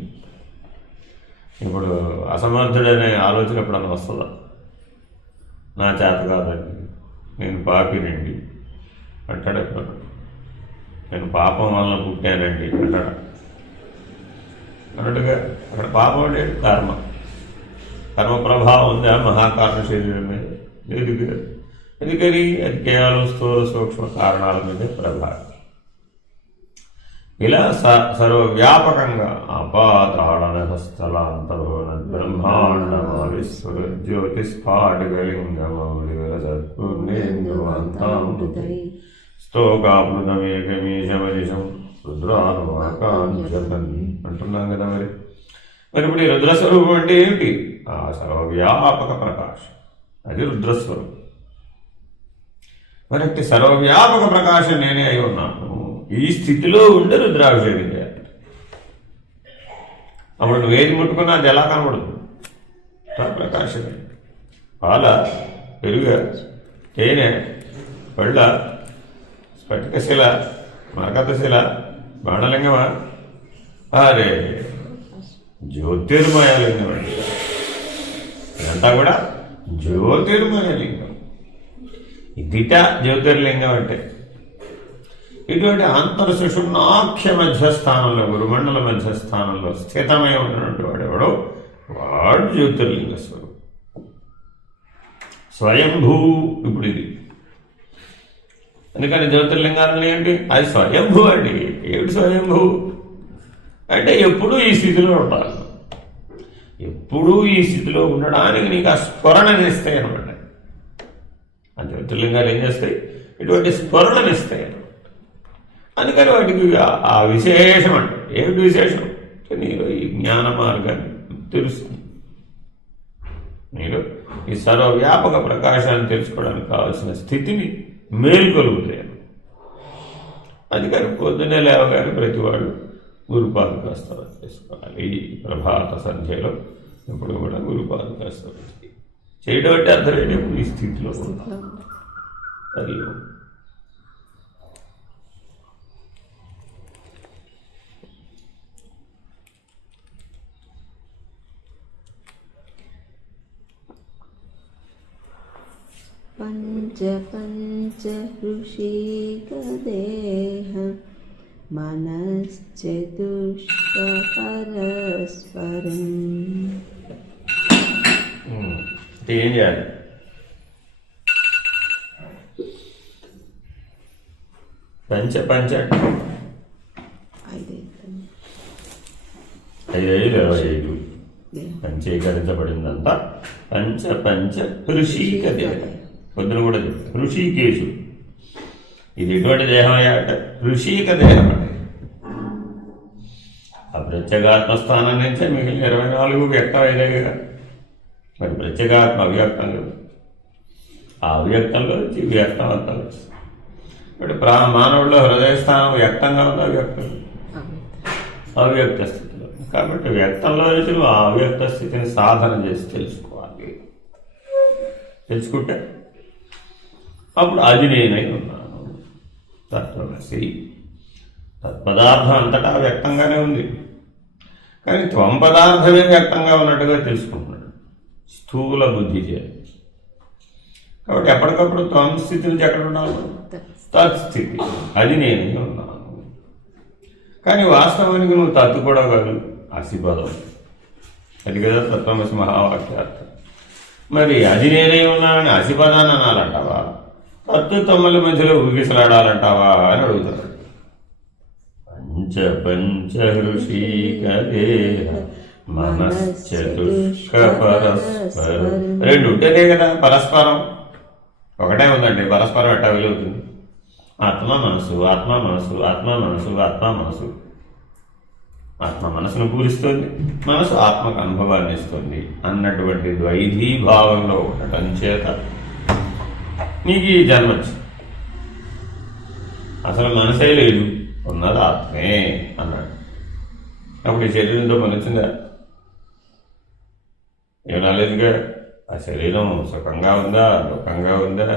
ఇప్పుడు అసమర్థుడనే ఆలోచన ఎప్పుడన్నా వస్తుందా? నా చేత కాదండి, నేను పాపినండి అంటాడు. ఎప్పుడు నేను పాపం వలన పుట్టానండి అంటాడు. అన్నట్టుగా అక్కడ పాపం అంటే కర్మ, కర్మ ప్రభావం ఉందా మహాకారణ శరీరం మీద? లేదు కదా. ఎందుకని? అది కేవలం స్థూల సూక్ష్మ కారణాల మీద ప్రభావం. ఇలా సర్వవ్యాపకంగా అపాతాళనస్థలాంతరోన బ్రహ్మాండమా విశ్వ జ్యోతిస్ఫాటికలింగమౌళివరసత్పుణ్యేందువంతామృతై స్తోకామృతమేకమీశమనిషం రుద్రానువాకాంజపన్ అంటున్నాం కదా. మరి ఇప్పుడు ఈ రుద్రస్వరూపం అంటే ఏమిటి? ఆ సర్వవ్యాపక ప్రకాశం, అది రుద్రస్వరూపం. మరి అంటే సర్వవ్యాపక ప్రకాశం నేనే అయి ఉన్నాను. ఈ స్థితిలో ఉండి రుద్రాభిషేకం చేయాలి. అప్పుడు నువ్వు ఏది ముట్టుకున్నా అది ఎలా కనబడుతుంది? ప్రకాశమే. పాల, పెరుగ, తేనె, పళ్ళ, స్ఫటికశిల, మరకతశిల, బాణలింగమా? అరే జ్యోతిర్మయ లింగం అండి. ఇదంతా కూడా జ్యోతిర్మయ లింగం. ఇదిట జ్యోతిర్లింగం అంటే. ఇటువంటి అంతర సుషుమ్నాఖ్య మధ్యస్థానంలో, గురుమండల మధ్యస్థానంలో స్థితమై ఉన్నటువంటి వాడెవడో వాడు జ్యోతిర్లింగ స్వరూపం. స్వయంభూ. ఇప్పుడు ఇది అందుకని జ్యోతిర్లింగాలని ఏంటి? అది స్వయంభూ అండి. ఏమిటి స్వయంభూ అంటే? ఎప్పుడూ ఈ స్థితిలో ఉండాలి. ఎప్పుడూ ఈ స్థితిలో ఉండడానికి నీకు ఆ స్ఫురణనిస్తాయి అనమాట. ఆ జ్యోతిర్లింగాలు ఏం చేస్తాయి? ఇటువంటి స్ఫురణనిస్తాయి అనమాట. అందుకని వాటికి ఆ విశేషం అంటే ఏమిటి విశేషం? నీలో ఈ జ్ఞాన మార్గాన్ని తెలుస్తుంది. మీరు ఈ సర్వవ్యాపక ప్రకాశాన్ని తెలుసుకోవడానికి కావాల్సిన స్థితిని మేలుకొలుగుతాయి. అందుకని పొద్దున్నే లేవగానే ప్రతివాడు గురుపాదుకాస్తవం చేసుకోవాలి. ఈ ప్రభాత సంధ్యలో ఎప్పుడు కూడా గురుపాదుకాస్తవం చేయడం అంటే అర్థం ఈ స్థితిలో అది పంచ పంచ ఋషికదేహ మనశ్చతుష్ట పరస్పరం. ఏం చేయాలి? పంచ పంచ 5 పంచీకరించబడిందంతా పంచ పంచ ఋషిక దేహం. పొద్దున కూడా చెప్తాను. ఋషికేశు ఇది ఎటువంటి దేహం అయ్యా అంటే ఋషిక దేహం అంటే ఆ ప్రత్యేగాత్మస్థానం నుంచే మిగిలిన 24 వ్యక్తం అయ్యేగా. మరి ప్రత్యేగాత్మ అవ్యక్తం కదా, ఆ అవ్యక్తంలో నుంచి వ్యక్తం అంతా వచ్చింది. ఇప్పుడు మానవుడిలో హృదయస్థానం వ్యక్తంగా ఉంది, అవ్యక్తం అవ్యక్త స్థితిలో. కాబట్టి వ్యక్తంలో నుంచి నువ్వు ఆ అవ్యక్త స్థితిని సాధన చేసి తెలుసుకోవాలి. తెలుసుకుంటే అప్పుడు అది నేనై ఉన్నాను, తత్వమసి. తత్పదార్థం అంతటా వ్యక్తంగానే ఉంది, కానీ త్వం పదార్థమే వ్యక్తంగా ఉన్నట్టుగా తెలుసుకుంటున్నాడు స్థూల బుద్ధి చేయాలి. కాబట్టి ఎప్పటికప్పుడు త్వం స్థితి నుంచి ఎక్కడ ఉండాలి? తత్స్థితి, అది నేనే ఉన్నాను. కానీ వాస్తవానికి నువ్వు తత్తు కూడా కాదు, అసిపదం. అది కదా తత్వమసి మహావాక్యార్థం. మరి అది నేనే ఉన్నానని అసిపదాన్ని అనాలంటావా, తత్తు తమ్ముల మధ్యలో ఊగిసలాడాలంటావా అని అడుగుతాడు. పంచ హృషీకదేహ మనశ్చతుష్క పరస్పరం. రెండు ఉంటేనే కదా పరస్పరం. ఒకటే ఉందండి, పరస్పరం ఎట్టా వెలుగుతుంది? ఆత్మ మనసు, ఆత్మ మనసు, ఆత్మ మనసు, ఆత్మ మనసు. ఆత్మ మనసును పూరిస్తుంది, మనసు ఆత్మకు అనుభవాన్ని ఇస్తుంది అన్నటువంటి ద్వైధీభావంలో ఉండటం చేత నీకు ఈ జన్మ వచ్చింది. అసలు మనసే లేదు, ఉన్నది ఆత్మే అన్నాడు. అప్పుడు ఈ శరీరంతో పని వచ్చిందా? ఏం రాలేదుగా. ఆ శరీరం సుఖంగా ఉందా, దుఃఖంగా ఉందా,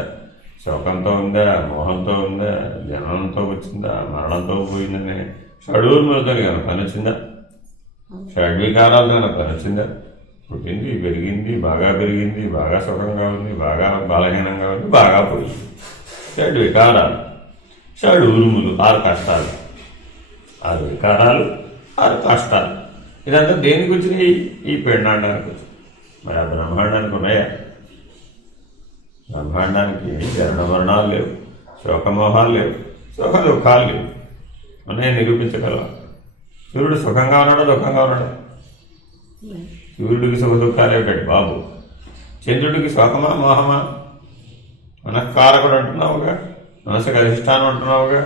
శోకంతో ఉందా, మోహంతో ఉందా, జనంతో వచ్చిందా, మరణంతో పోయిందని షడూర్ములతో కనుక పని వచ్చిందా? షడ్వికారాలతో కనుక పని వచ్చిందా? పుట్టింది, పెరిగింది, బాగా సుఖంగా ఉంది, బాగా బలహీనంగా ఉంది, బాగా పోయింది. షడ్వికారాలు, షడూర్ములు, 6 కష్టాలు. 6 వికారాలు, 6 కష్టాలు. ఇదంతా దేనికి వచ్చినాయి? ఈ పిండాండానికి వచ్చింది. మరి ఆ బ్రహ్మాండానికి ఉన్నాయా? బ్రహ్మాండానికి జరణ మరణాలు లేవు, శోకమోహాలు లేవు, సుఖ దుఃఖాలు లేవు. ఉన్నాయని నిరూపించగలవా? సూర్యుడు సుఖంగా ఉన్నాడా, దుఃఖంగా ఉన్నాడా? సూర్యుడికి సుఖ దుఃఖాలు ఏమిటండి బాబు? చంద్రుడికి శోకమా, మోహమా? మనఃకారకుడు అంటున్నావుగా, మనసుకు అధిష్టానం అంటున్నావుగా.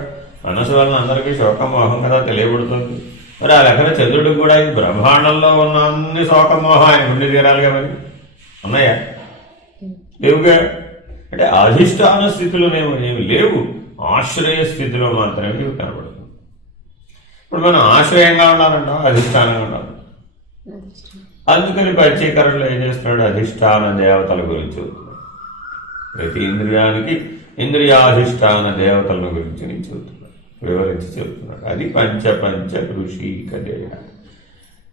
మనసు వలన అందరికీ శోకం, మోహం కదా తెలియబడుతుంది. మరి ఆ లెక్కన చంద్రుడికి కూడా ఈ బ్రహ్మాండంలో ఉన్న అన్ని శోకమోహం ఆయన ఉండి తీరాలిగా. మరి ఉన్నాయా? లేవుగా. అంటే అధిష్టాన స్థితిలోనేమో ఏమి లేవు, ఆశ్రయ స్థితిలో మాత్రమే ఇవి కనబడుతుంది. ఇప్పుడు మనం ఆశ్రయంగా ఉండాలంటాం, అధిష్టానంగా ఉండాలి. అందుకని పంచీకరణలో ఏం చేస్తున్నాడు? అధిష్టాన దేవతల గురించి చెబుతున్నాడు. ప్రతి ఇంద్రియానికి ఇంద్రియాధిష్టాన దేవతల గురించి నేను చెబుతున్నాడు, వివరించి చెబుతున్నాడు. అది పంచ ఋషిక దేహ.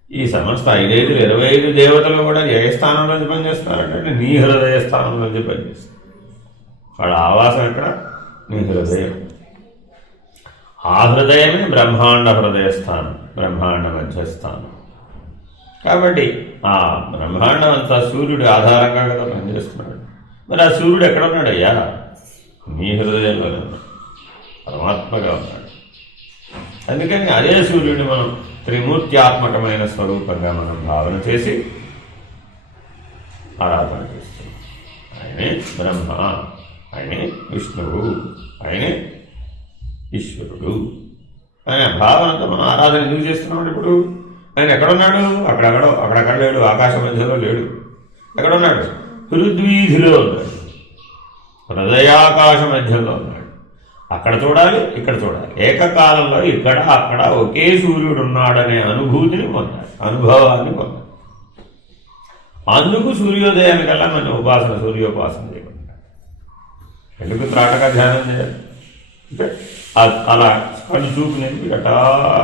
ఈ సమస్త 5, 25 దేవతలు కూడా ఏ స్థానంలో పనిచేస్తున్నారంటే నీ హృదయ స్థానంలో పనిచేస్తారు. వాళ్ళ ఆవాసం ఎక్కడ? నీ హృదయం. ఆ హృదయమే బ్రహ్మాండ హృదయ స్థానం, బ్రహ్మాండ మధ్యస్థానం. కాబట్టి ఆ బ్రహ్మాండం అంతా సూర్యుడి ఆధారంగా కదా పనిచేస్తున్నాడు. మరి ఆ సూర్యుడు ఎక్కడ ఉన్నాడయ్యా? నీ హృదయంలోనే ఉన్నాడు, పరమాత్మగా ఉన్నాడు. అందుకని అదే సూర్యుడిని మనం త్రిమూర్త్యాత్మకమైన స్వరూపంగా మనం భావన చేసి ఆరాధన చేస్తున్నాం. ఆయనే బ్రహ్మ, ఆయనే విష్ణువు, ఆయనే ఈశ్వరుడు అనే భావనతో మనం ఆరాధన ఎందుకు చేస్తున్నాడు? ఇప్పుడు ఆయన ఎక్కడున్నాడు? అక్కడెక్కడ లేడు, ఆకాశ మధ్యలో లేడు. ఎక్కడున్నాడు? హృద్వీధిలో ఉన్నాడు, హృదయాకాశ మధ్యలో ఉన్నాడు. అక్కడ చూడాలి, ఇక్కడ చూడాలి, ఏకకాలంలో ఇక్కడ అక్కడ ఒకే సూర్యుడు ఉన్నాడనే అనుభూతిని పొందాలి, అనుభవాన్ని పొందాలి. అందుకు సూర్యోదయానికల్లా మన సూర్యోపాసన చేయకుండా ఎందుకు త్రాటక ధ్యానం చేయాలి అంటే అలా కళ్ళు చూపునేది అటా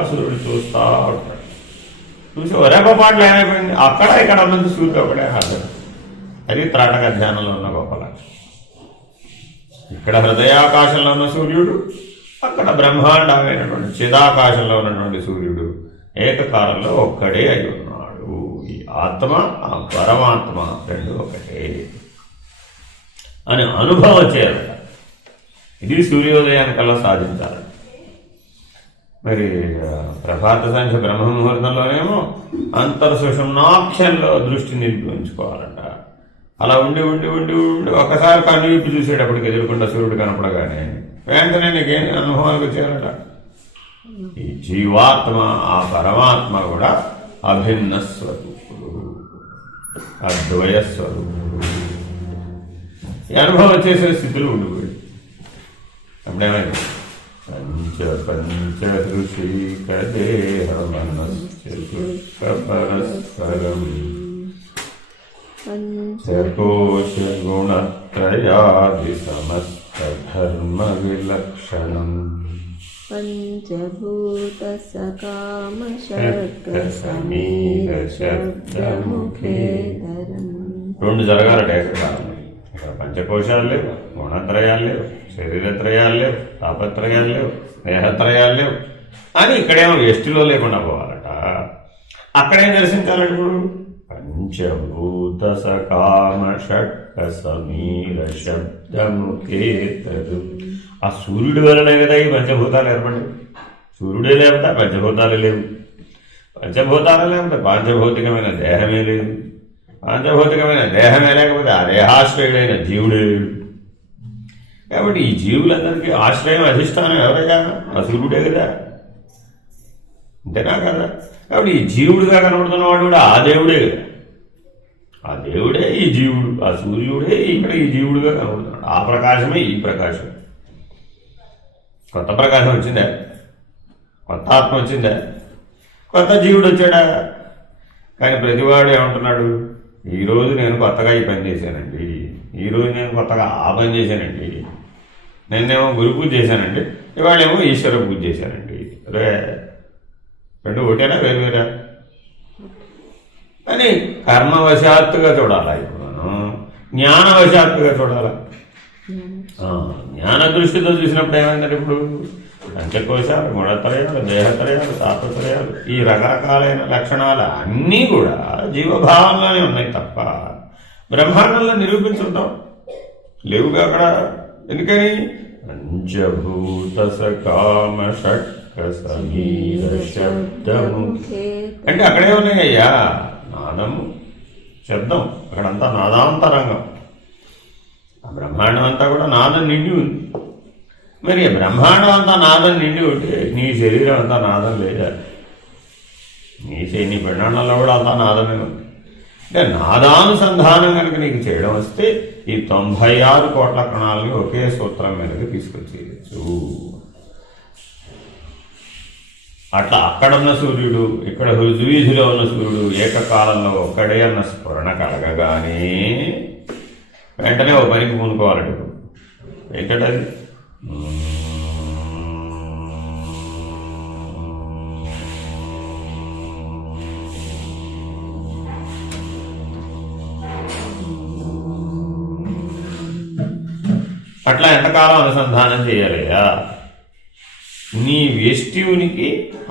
సూర్యుడు చూస్తూ ఉంటాడు. చూసి ఒరేపపాట్లు ఏమైపోయింది? అక్కడ ఇక్కడ ఉన్నంత సూర్యుడు ఒకటే అర్థం. అది త్రాటక ధ్యానంలో ఉన్న గొప్ప లక్షణం. ఇక్కడ హృదయాకాశంలో ఉన్న సూర్యుడు, అక్కడ బ్రహ్మాండమైనటువంటి చిదాకాశంలో ఉన్నటువంటి సూర్యుడు ఏకకాలంలో ఒక్కడే అయి ఉన్నాడు. ఈ ఆత్మ, ఆ పరమాత్మ రెండు ఒకటే అని అనుభవం చేయాలట. ఇది సూర్యోదయానికల్లా సాధించాలి. మరి ప్రభాత సంఖ్య బ్రహ్మముహూర్తంలోనేమో అంతర్సుషుమ్నాఖ్యంలో దృష్టి నిలిపి ఉంచుకోవాలంట. అలా ఉండి ఉండి ఉండి ఉండి ఒకసారి కన్ను విప్పి చూసేటప్పటికి ఎదురుకుండా సూర్యుడు కనపడగానే వెంటనే నీకేం అనుభవానికి వచ్చారట. ఈ జీవాత్మ ఆ పరమాత్మ కూడా అభిన్న స్వరూపుడు, అద్వయ స్వరూపుడు. ఈ అనుభవం వచ్చేసే స్థితిలో ఉండిపోయి అప్పుడేమైంది? పంచ పంచ పరస్పరం పంచకోశ గుణత్రయాది సమస్త ధర్మ విలక్షణం పంచభూత సకామ షట్క సమీర శబ్దముఖేధరం. రెండు జరగాలట ఏకకాలంలో. ఇక్కడ పంచకోశాలు లేవు, గుణత్రయాలు లేవు, శరీరత్రయాలు లేవు, తాపత్రయాలు లేవు, స్నేహత్రయాలు లేవు అని ఇక్కడేమో ఎష్టిలో లేకుండా పోవాలట. అక్కడేం దర్శించాలంటే ఇప్పుడు పంచభూత సకామ షట్క సమీర శబ్దముఖేతరు. ఆ సూర్యుడి వలనే కదా ఈ పంచభూతాలు ఏర్పడ్డాయి. సూర్యుడే లేకపోతే పంచభూతాలు లేవు, పంచభూతాలు లేకపోతే పాంచభౌతికమైన దేహమే లేదు, పాంచభౌతికమైన దేహమే లేకపోతే ఆ దేహాశ్రయుడైన జీవుడే లేడు. కాబట్టి ఈ జీవులందరికీ ఆశ్రయం అధిష్టానం ఎవరయ్యా? ఆ సూర్యుడే కదా, అంతేనా కదా? కాబట్టి ఈ జీవుడిగా కనబడుతున్నవాడు కూడా ఆ దేవుడే కదా. ఆ దేవుడే ఈ జీవుడు, ఆ సూర్యుడే ఇక్కడ ఈ జీవుడుగా కనబడుతున్నాడు. ఆ ప్రకాశమే ఈ ప్రకాశం. కొత్త ప్రకాశం వచ్చిందా? కొత్త ఆత్మ వచ్చిందా? కొత్త జీవుడు వచ్చాడా? కానీ ప్రతివాడు ఏమంటున్నాడు? ఈరోజు నేను కొత్తగా ఈ పని చేశానండి, ఈరోజు నేను కొత్తగా ఆ పని చేశానండి, నిన్నేమో గురు పూజ చేశానండి, ఇవాళేమో ఈశ్వర పూజ చేశానండి. రే రెండు ఒకటేనా వేరు వేరా? అని కర్మవశాత్తుగా చూడాలా? ఇప్పుడు మనం జ్ఞానవశాత్తుగా చూడాలా? జ్ఞాన దృష్టితో చూసినప్పుడు ఏమైందంటే ఇప్పుడు పంచకోశాలు, గుణత్రయాలు, దేహత్రయాలు, తాపత్రయాలు ఈ రకరకాలైన లక్షణాలు అన్నీ కూడా జీవభావంలోనే ఉన్నాయి తప్ప బ్రహ్మాండంలో నిరూపించుంటాం లేవుగా అక్కడ. ఎందుకని? పంచభూత సకామ షట్క సమీర శబ్దముఖే అంటే అక్కడే ఉన్నాయ్యా నాదము, శబ్దం. అక్కడంతా నాదాంతరంగం. ఆ బ్రహ్మాండం అంతా కూడా నాదం నిండి ఉంది. మరి బ్రహ్మాండం అంతా నాదం నిండి ఉంటే నీ శరీరం అంతా నాదం లేదా? నీ బ్రహ్మాండంలో కూడా అంతా నాదమే ఉంది. అంటే నాదానుసంధానం కనుక నీకు చేయడం వస్తే ఈ 96 కోట్ల కణాలని ఒకే సూత్రం మీదకి తీసుకొచ్చేయచ్చు. అట్లా అక్కడున్న సూర్యుడు, ఇక్కడ హృద్వీధిలో ఉన్న సూర్యుడు ఏకకాలంలో ఒక్కడే అన్న స్ఫురణ కలగగానే వెంటనే ఓ పనికి పూనుకోవాలండి. ఏంటంటే అట్లా ఎంతకాలం అనుసంధానం చేయాలయ్యా? నీ వ్యష్టి ఉనికి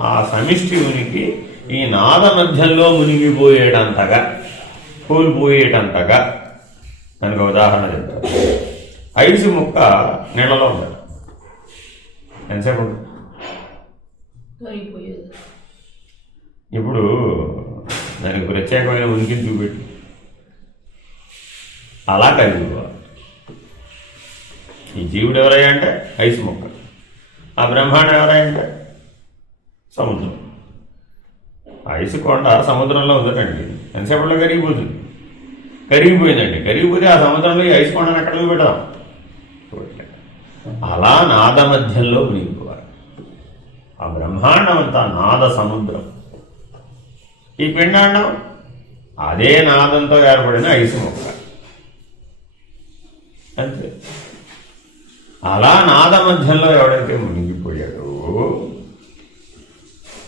ఆ సమిష్టి ఉనికి ఈ నాద మధ్యంలో మునిగిపోయేటంతగా, కోల్పోయేటంతగా. దానికి ఉదాహరణ చెప్తారు. ఐసు ముక్క నీళ్ళలో ఉంటుంది, ఎంతసేపు ఉంటుంది? ఇప్పుడు దానికి ప్రత్యేకమైన ఉనికిని చూపెట్టి అలా కరిగిపోవాలి. ఈ జీవుడు ఎవరయ్యా అంటే ఐసు ముక్క, ఆ బ్రహ్మాండం ఎవరయ్యా అంటే సముద్రం. ఐసు కొండ సముద్రంలో ఉందటండి, ఎంతసేపట్లో కరిగిపోతుంది. కరిగిపోయిందండి, కరిగిపోతే ఆ సముద్రంలో ఈ ఐసు కొండను ఎక్కడ పెడదాం? అలా నాద మధ్యంలో మునిగిపోవాలి. ఆ బ్రహ్మాండం అంతా నాద సముద్రం. ఈ పిండాండం అదే నాదంతో ఏర్పడిన ఐసు మొక్క, అంతే. అలా నాద మధ్యంలో ఎవడైతే మునిగిపోయాడో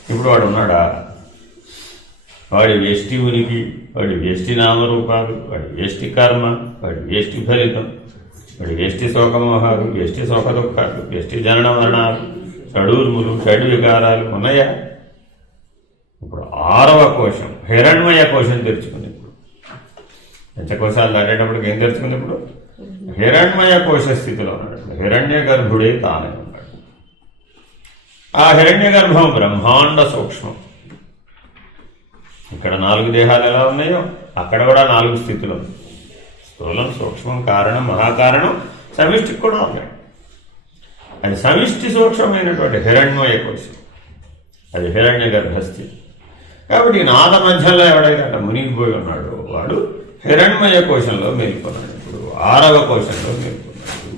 ఇప్పుడు వాడు ఉన్నాడా? వాడి వ్యష్టి ఉనికి, వాడి వ్యష్టి నామరూపాలు, వాడి వ్యష్టి కర్మ, వాడి వ్యష్టి ఫలితం, వాడి వ్యష్టి శోకమోహాలు, వ్యష్టి శోక దుఃఖాలు, వ్యష్టి జనన మరణాలు, షడూర్ములు, షడ్ వికారాలు ఉన్నాయా? ఇప్పుడు 6వ కోశం హిరణ్మయ కోశం తెరుచుకుంది. ఇప్పుడు పంచకోశాలు దాటేటప్పటికి ఏం తెరుచుకుంది? ఇప్పుడు హిరణ్మయ కోశ స్థితిలో ఉన్నాడు. హిరణ్య గర్భుడే తానే ఉన్నాడు. ఆ హిరణ్య గర్భం బ్రహ్మాండ సూక్ష్మం. ఇక్కడ 4 దేహాలు ఎలా ఉన్నాయో అక్కడ కూడా 4 స్థితులు. స్థూలం, సూక్ష్మం, కారణం, మహాకారణం సమిష్టికి కూడా ఉన్నాయి. అది సమిష్టి సూక్ష్మమైనటువంటి హిరణ్మయ కోశం, అది హిరణ్య గర్భస్థితి. కాబట్టి నాద మధ్యంలో ఎవడైతే అట్లా మునిగిపోయి ఉన్నాడో వాడు హిరణ్మయ కోశంలో మేల్కొన్నాడు. ఇప్పుడు 6వ కోశంలో మేల్కొన్నాడు.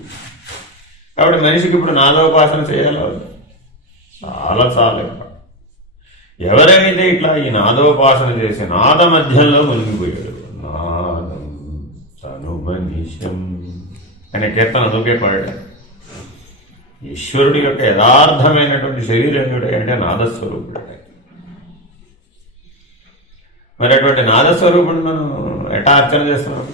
కాబట్టి మనిషికి ఇప్పుడు నాదోపాసన చేయాలి, చాలా చాలా ఇంపార్టెంట్. ఎవరైతే ఇట్లా ఈ నాదోపాసన చేసి నాద మధ్యంలో మునిగిపోయాడు, నాదం తనుమనిషం అనే కీర్తన అందుకే పాడాడు. ఈశ్వరుడి యొక్క యథార్థమైనటువంటి శరీరం అంటే నాదస్వరూపుడు. మరి అటువంటి నాదస్వరూపుడు మనం ఎటా అర్చన చేస్తున్నాం?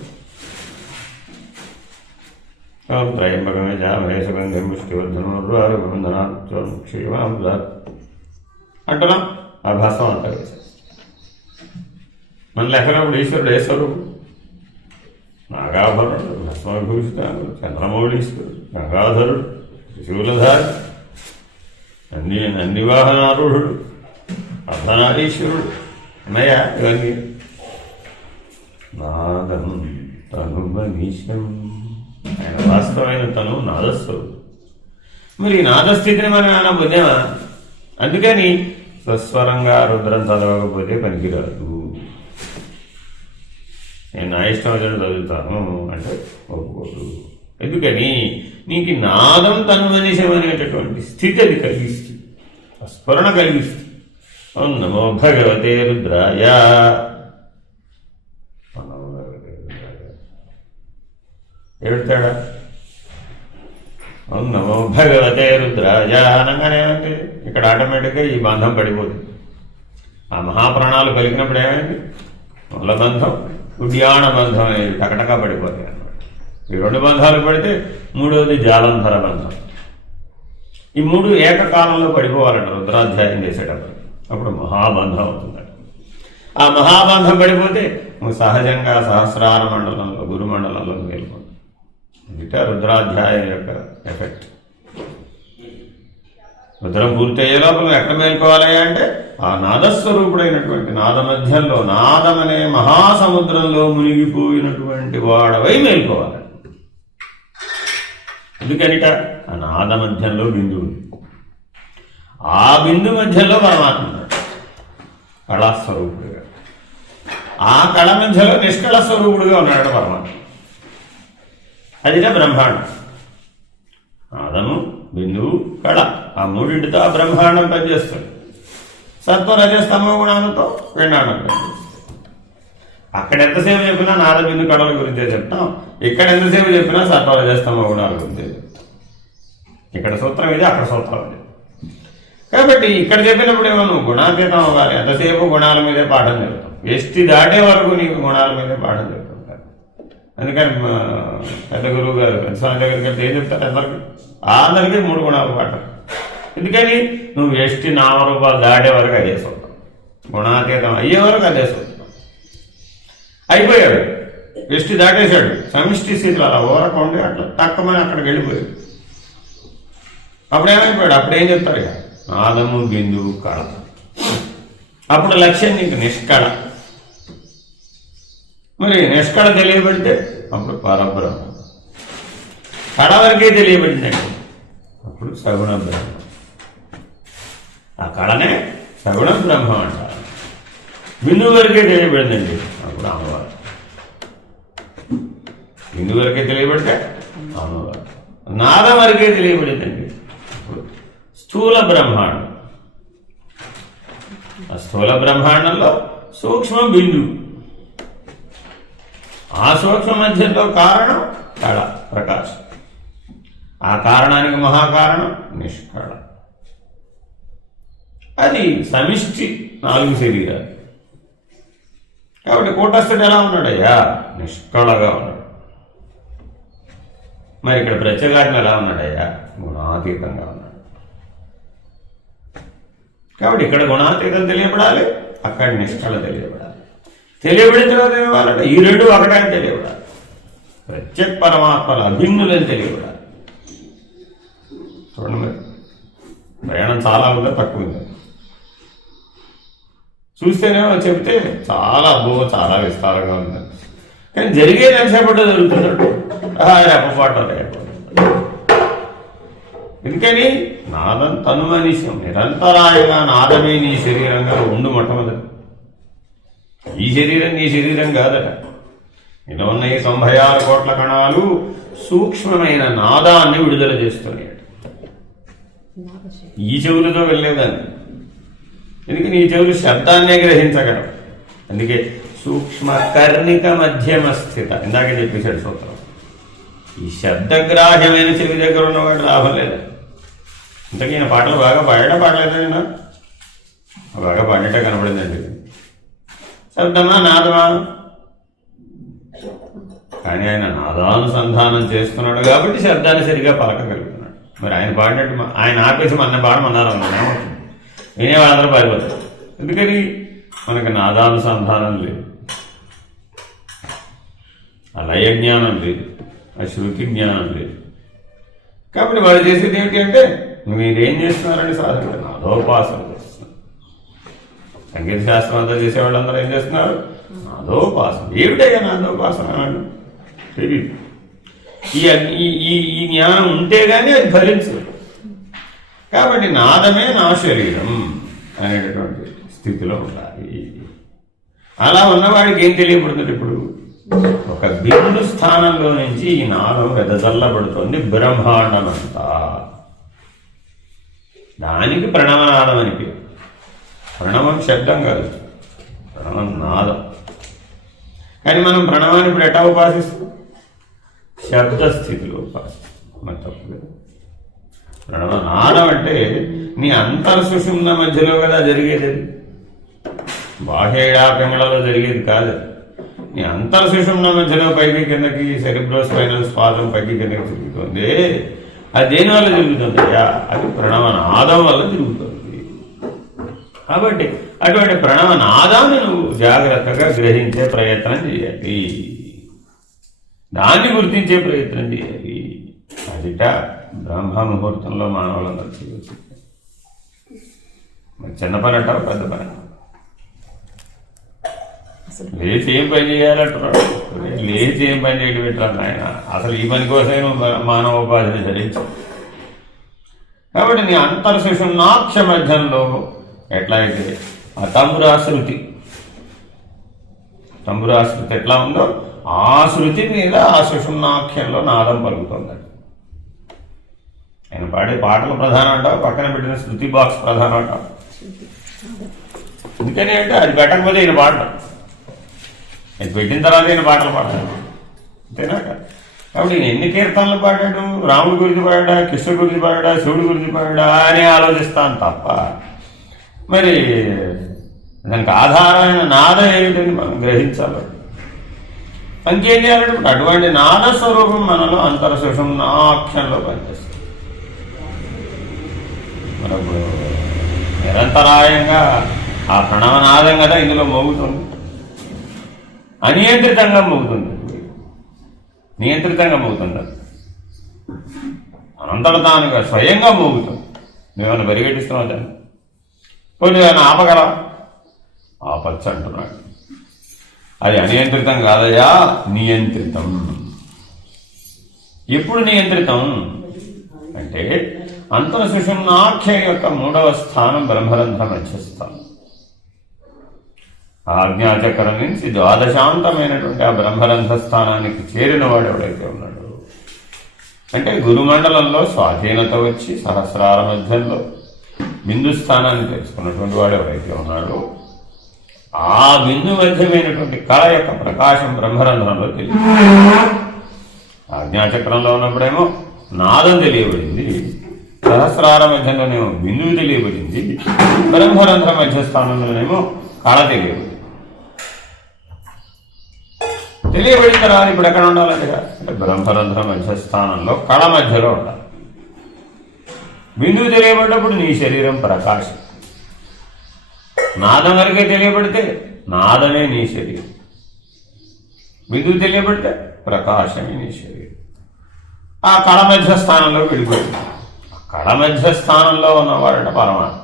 త్రయంబకమే జామేశగంధం పుష్టివర్ధనం అంటున్నాం. ఆ భాసం అంతా వేశారు. మన లెక్కనప్పుడు ఈశ్వరుడు ఏ స్వరూపుడు? నాగాభరణుడు, భస్మవిభూషితాడు, చంద్రమౌళీశ్వరుడు, గంగాధరుడు, త్రిశూలధారి, నందివాహనారూఢుడు, అర్ధనారీశ్వరుడు అన్నయ్యా. ఇవన్నీ నాదం తనుమనీశం, ఆయన వాస్తవమైన తను నాదస్వరూపుడు. మరి ఈ నాదస్థితిని మనం ఏమైనా పొందామా? అందుకని స్వస్వరంగా రుద్రం చదవకపోతే పనికిరాదు. నేను నా ఇష్టం వచ్చినట్టు చదువుతాను అంటే ఒప్పుకోదు. ఎందుకని నీకు నాదం తనుమనిషం అనేటటువంటి స్థితి అది కలిగిస్తుంది, స్ఫురణ కలిగిస్తుంది. ఓం నమో భగవతే రుద్రాయ. ఏమిటాడా? ఓం నమో భగవతే రుద్రాయ అనగానే ఏమైంది? ఇక్కడ ఆటోమేటిక్గా ఈ బంధం పడిపోతుంది. ఆ మహాప్రాణాలు కలిగినప్పుడు ఏమైంది? మూల బంధం, ఉడ్యాణ బంధం అనేది టకటకా పడిపోతాయి అన్నమాట. ఈ 2 బంధాలు పడితే 3వది జాలంధర బంధం. ఈ 3 ఏకకాలంలో పడిపోవాలంట రుద్రాధ్యాయం చేసేటప్పుడు. అప్పుడు మహాబంధం అవుతుంది. ఆ మహాబంధం పడిపోతే సహజంగా సహస్రార మండలంలో, గురుమండలంలో మేల్కొంది. ఇది రుద్రాధ్యాయం యొక్క ఎఫెక్ట్. రుద్రం పూర్తయ్యే లోపల ఎక్కడ మేల్కోవాలి అంటే ఆ నాదస్వరూపుడైనటువంటి నాద మధ్యంలో, నాదం అనే మహాసముద్రంలో మునిగిపోయినటువంటి వాడవై మేల్కోవాలి. ఎందుకనిట ఆ నాద మధ్యంలో బిందువు ఉంది. ఆ బిందు మధ్యలో పరమాత్మ ఉన్నాడు కళాస్వరూపుడుగా. ఆ కళ మధ్యలో నిష్కళ స్వరూపుడుగా ఉన్నాడు పరమాత్మ. అదిగా బ్రహ్మాండం. నాదము, బిందువు, కళ, ఆ 3టితో ఆ బ్రహ్మాండం పనిచేస్తుంది. సత్వ రజస్తమో గుణాలతో పిండాండం పనిచేస్తుంది. అక్కడ ఎంతసేపు చెప్పినా నాద బిందు కళల గురించే చెప్తాం, ఇక్కడ ఎంతసేపు చెప్పినా సత్వ రజస్తమో గుణాల గురించే చెప్తాం. ఇక్కడ సూత్రం ఇది, అక్కడ సూత్రం ఇది. కాబట్టి ఇక్కడ చెప్పినప్పుడు ఏమో నువ్వు గుణాతీతం అవ్వాలి. ఎంతసేపు గుణాల మీదే పాఠం చెప్తాం. ఎస్టి దాటే వరకు నీకు గుణాల మీదే పాఠం చెప్తుంటారు. అందుకని పెద్ద గురువు గారు పెద్దస్వామి దగ్గరికి వెళ్తే ఏం చెప్తారు? అందరికీ 3 గుణాలు పాఠం. ఎందుకని నువ్వు ఎస్టి నామరూపాలు దాటే వరకు అదే సూత్రం, గుణాతీతం అయ్యే వరకు అదే సూత్రం. అయిపోయాడు, ఎస్టి దాటేశాడు, సమిష్టి స్థితిలో అలా ఓరక ఉండి అట్లా తక్కువని అక్కడికి వెళ్ళిపోయాడు. అప్పుడేమైపోయాడు? అప్పుడేం చెప్తారు? ఇక నాదము, బిందువు, కళ. అప్పుడు లక్ష్యం నీకు నిష్కళ. మరి నిష్కళ తెలియబడితే అప్పుడు పరబ్రహ్మ. కళ వరకే తెలియబడిందండి, అప్పుడు సగుణ బ్రహ్మ. ఆ కళనే సగుణ బ్రహ్మ అంటారు. బిందువు వరకే తెలియబడిందండి, అప్పుడు అమ్మవారు. బిందువు వరకే తెలియబడితే అమ్మవారు. నాదం వరకే తెలియబడిందండి, అప్పుడు స్థూల బ్రహ్మాండం. ఆ స్థూల బ్రహ్మాండంలో సూక్ష్మ బిందువు, ఆ సూక్ష్మ మధ్యంలో కారణం కళ, ప్రకాశం. ఆ కారణానికి మహాకారణం నిష్కళ. అది సమిష్టి 4 శరీరాలు. కాబట్టి కూటస్థుడు ఎలా ఉన్నాడయ్యా? నిష్కళగా ఉన్నాడు. మరి ఇక్కడ ప్రత్యేగాత్మ ఎలా ఉన్నాడయ్యా? గుణాతీతంగా ఉన్నాడు. కాబట్టి ఇక్కడ గుణాతీతం తెలియబడాలి, అక్కడ నిష్కళ తెలియబడాలి. తెలియబడిన తర్వాత ఏమవ్వాలంటే ఈ 2 ఒకటే తెలియబడాలి. ప్రత్యేక పరమాత్మలు అభిన్నులని తెలియబడాలి. చూడండి, మరి ప్రయాణం చాలా ఉందా, తక్కువ ఉందా? చూస్తేనేమో చెప్తే చాలా చాలా విస్తారంగా ఉంది. కానీ జరిగేది ఎంతసేపట్లో జరుగుతున్నాడు రెప్పపాటు రేపు. ఎందుకని నాదం తనుమనిషం నిరంతరాయంగా నాదమే నీ శరీరంగా ఉండు మొట్టమొదటి. ఈ శరీరం నీ శరీరం కాదట. ఇలా ఉన్న ఈ 96 కోట్ల కణాలు సూక్ష్మమైన నాదాన్ని విడుదల చేస్తున్నాయట. ఈ చెవులతో వెళ్ళేదాన్ని. ఎందుకని ఈ చెవులు శబ్దాన్నే గ్రహించగలవు. అందుకే సూక్ష్మ కర్ణిక మధ్యమ స్థిత ఇందాకే చెప్పేశాడు సూత్రం. ఈ శబ్దగ్రాహ్యమైన చెవి దగ్గర ఉన్నవాడు లాభం లేదా. ఇంతకీ ఈయన పాటలు బాగా పాడా పాడలేదా? నాకు బాగా పాడినట్టే కనపడిందండి. శబ్దమా నాదమా? కానీ ఆయన నాదానుసంధానం చేస్తున్నాడు కాబట్టి శబ్దాన్ని సరిగా పలకగలుగుతున్నాడు. మరి ఆయన పాడినట్టు ఆయన ఆపేసి మన పాడమన్నారు అన్నాడు. నేనే వాళ్ళందరూ పారిపోతారు. ఎందుకని మనకు నాదానుసంధానం లేదు, ఆ లయ జ్ఞానం లేదు, ఆ శృతి జ్ఞానం లేదు. కాబట్టి వాళ్ళు చేసేది ఏమిటి అంటే మీరేం చేస్తున్నారని సాధన నాదోపాసన చేస్తున్నారు. సంగీత శాస్త్రం అంతా చేసేవాళ్ళందరూ ఏం చేస్తున్నారు? నాదోపాసన. ఏమిటయ్యా నాదోపాసన అన్నాడు తెలియదు. ఈ జ్ఞానం ఉంటే కానీ అది ఫలించదు. కాబట్టి నాదమే నా శరీరం అనేటటువంటి స్థితిలో ఉండాలి. అలా ఉన్నవాడికి ఏం తెలియబడుతుంది? ఇప్పుడు ఒక బిందు స్థానంలో నుంచి ఈ నాదం వెదజల్లబడుతోంది బ్రహ్మాండమంతా. దానికి ప్రణవనాదం అని పేరు. ప్రణవం శబ్దం కాదు, ప్రణవం నాదం. కానీ మనం ప్రణవాన్ని ఇప్పుడు ఎట్టా ఉపాసిస్తాం? శబ్దస్థితిలో ఉపాసిస్తాం. మరి తప్పలేదు. ప్రణవనాదం అంటే నీ అంతర్సుషుమ్న మధ్యలో కదా జరిగేది. బాహ్యయాపిమలలో జరిగేది కాదు. నీ అంతర్సుషుమ్న మధ్యలో పైకి కిందకి సెరిబ్రోస్పైనల్ స్పాదం పైకి కిందకి తిరుగుతుంది. అది దేని వల్ల తిరుగుతుంది? అది ప్రణవనాదం వల్ల తిరుగుతుంది. కాబట్టి అటువంటి ప్రణవనాదాన్ని నువ్వు జాగ్రత్తగా గ్రహించే ప్రయత్నం చేయాలి. దాన్ని గుర్తించే ప్రయత్నం చేయాలి. అదిట బ్రహ్మ ముహూర్తంలో మానవులందరూ చేయవచ్చు. మరి చిన్న పని అంటారు, పెద్ద పని అంటారు. లేచి ఏం పని చేయాలంటున్నాడు. లేచి ఏం పని చేయడం పెట్టాను ఆయన. అసలు ఈ పని కోసమే మానవోపాధిని ధరించు. కాబట్టి నీ అంతర్సుషుమ్నాక్ష మధ్యంలో ఎట్లయితే ఆ తంబురాశృతి ఎట్లా ఉందో ఆ శృతి మీద ఆ సుషుమ్నాఖ్యంలో నాదం పలుకుతుంది. ఆయన పాడే పాటలు ప్రధానం అంటావు, పక్కన పెట్టిన శృతి బాక్స్ ప్రధానం అంటావు. ఎందుకని అంటే అది పెట్టకపోతే ఈయన పాడటం, అది పెట్టిన తర్వాత ఈయన పాటలు పాడతాడు. అంతేనా? కాబట్టి ఈయన ఎన్ని కీర్తనలు పాడాడు? రాముడి గురించి పాడా, కృష్ణ గురించి పాడా, శివుడి గురించి పాడా అని ఆలోచిస్తాను తప్ప మరి దానికి ఆధారమైన నాదం ఏమిటని మనం గ్రహించాలి. ఇంకేం చేయాలంటే అటువంటి నాద స్వరూపం మనలో అంతర్సుషుమ్నాఖ్యంలో పనిచేస్తుంది. మనకు నిరంతరాయంగా ఆ ప్రణవనాదం కదా ఇందులో మోగుతుంది. అనియంత్రితంగా మోగుతుంది. నియంత్రితంగా మోగుతుంది. అనంతట తానుగా స్వయంగా మోగుతుంది. మేమన్నా పరిగెట్టిస్తున్నాం దాన్ని. కొన్ని దాన్ని ఆపగల ఆపచ్చు అంటున్నాడు. అది అనియంత్రితం కాదయా, నియంత్రితం. ఎప్పుడు నియంత్రితం అంటే అంతర్సుషుమ్నాఖ్యం యొక్క 3వ స్థానం బ్రహ్మరంధ్ర మధ్యస్థానం. ఆజ్ఞాచక్రం నుంచి ద్వాదశాంతమైనటువంటి ఆ బ్రహ్మరంధ్ర స్థానానికి చేరిన వాడు ఎవడైతే ఉన్నాడు అంటే గురుమండలంలో స్వాధీనత వచ్చి సహస్రాల మధ్యంలో బిందు స్థానాన్ని తెలుసుకున్నటువంటి వాడు ఎవరైతే ఉన్నాడో ఆ బిందు మధ్యమైనటువంటి కళ యొక్క ప్రకాశం బ్రహ్మరంధ్రంలో తెలియదు. ఆజ్ఞాచక్రంలో ఉన్నప్పుడేమో నాదం తెలియబడింది, సహస్రాల మధ్యంలోనేమో బిందువు తెలియబడింది, బ్రహ్మరంధ్ర మధ్యస్థానంలోనేమో కళ తెలియబడింది. తెలియబడిన తర్వాత ఇప్పుడు ఎక్కడ ఉండాలంటే అంటే బ్రహ్మరంధ్ర మధ్యస్థానంలో కళ మధ్యలో ఉండాలి. బిందువు తెలియబడినప్పుడు నీ శరీరం ప్రకాశం. నాదం వరకే తెలియబడితే నాదమే నీ శరీరం. బిందువు తెలియబడితే ప్రకాశమే నీ శరీరం. ఆ కళ మధ్య స్థానంలో విడిపోతుంది. ఆ కళ మధ్య స్థానంలో ఉన్నవాడట పరమాత్మ.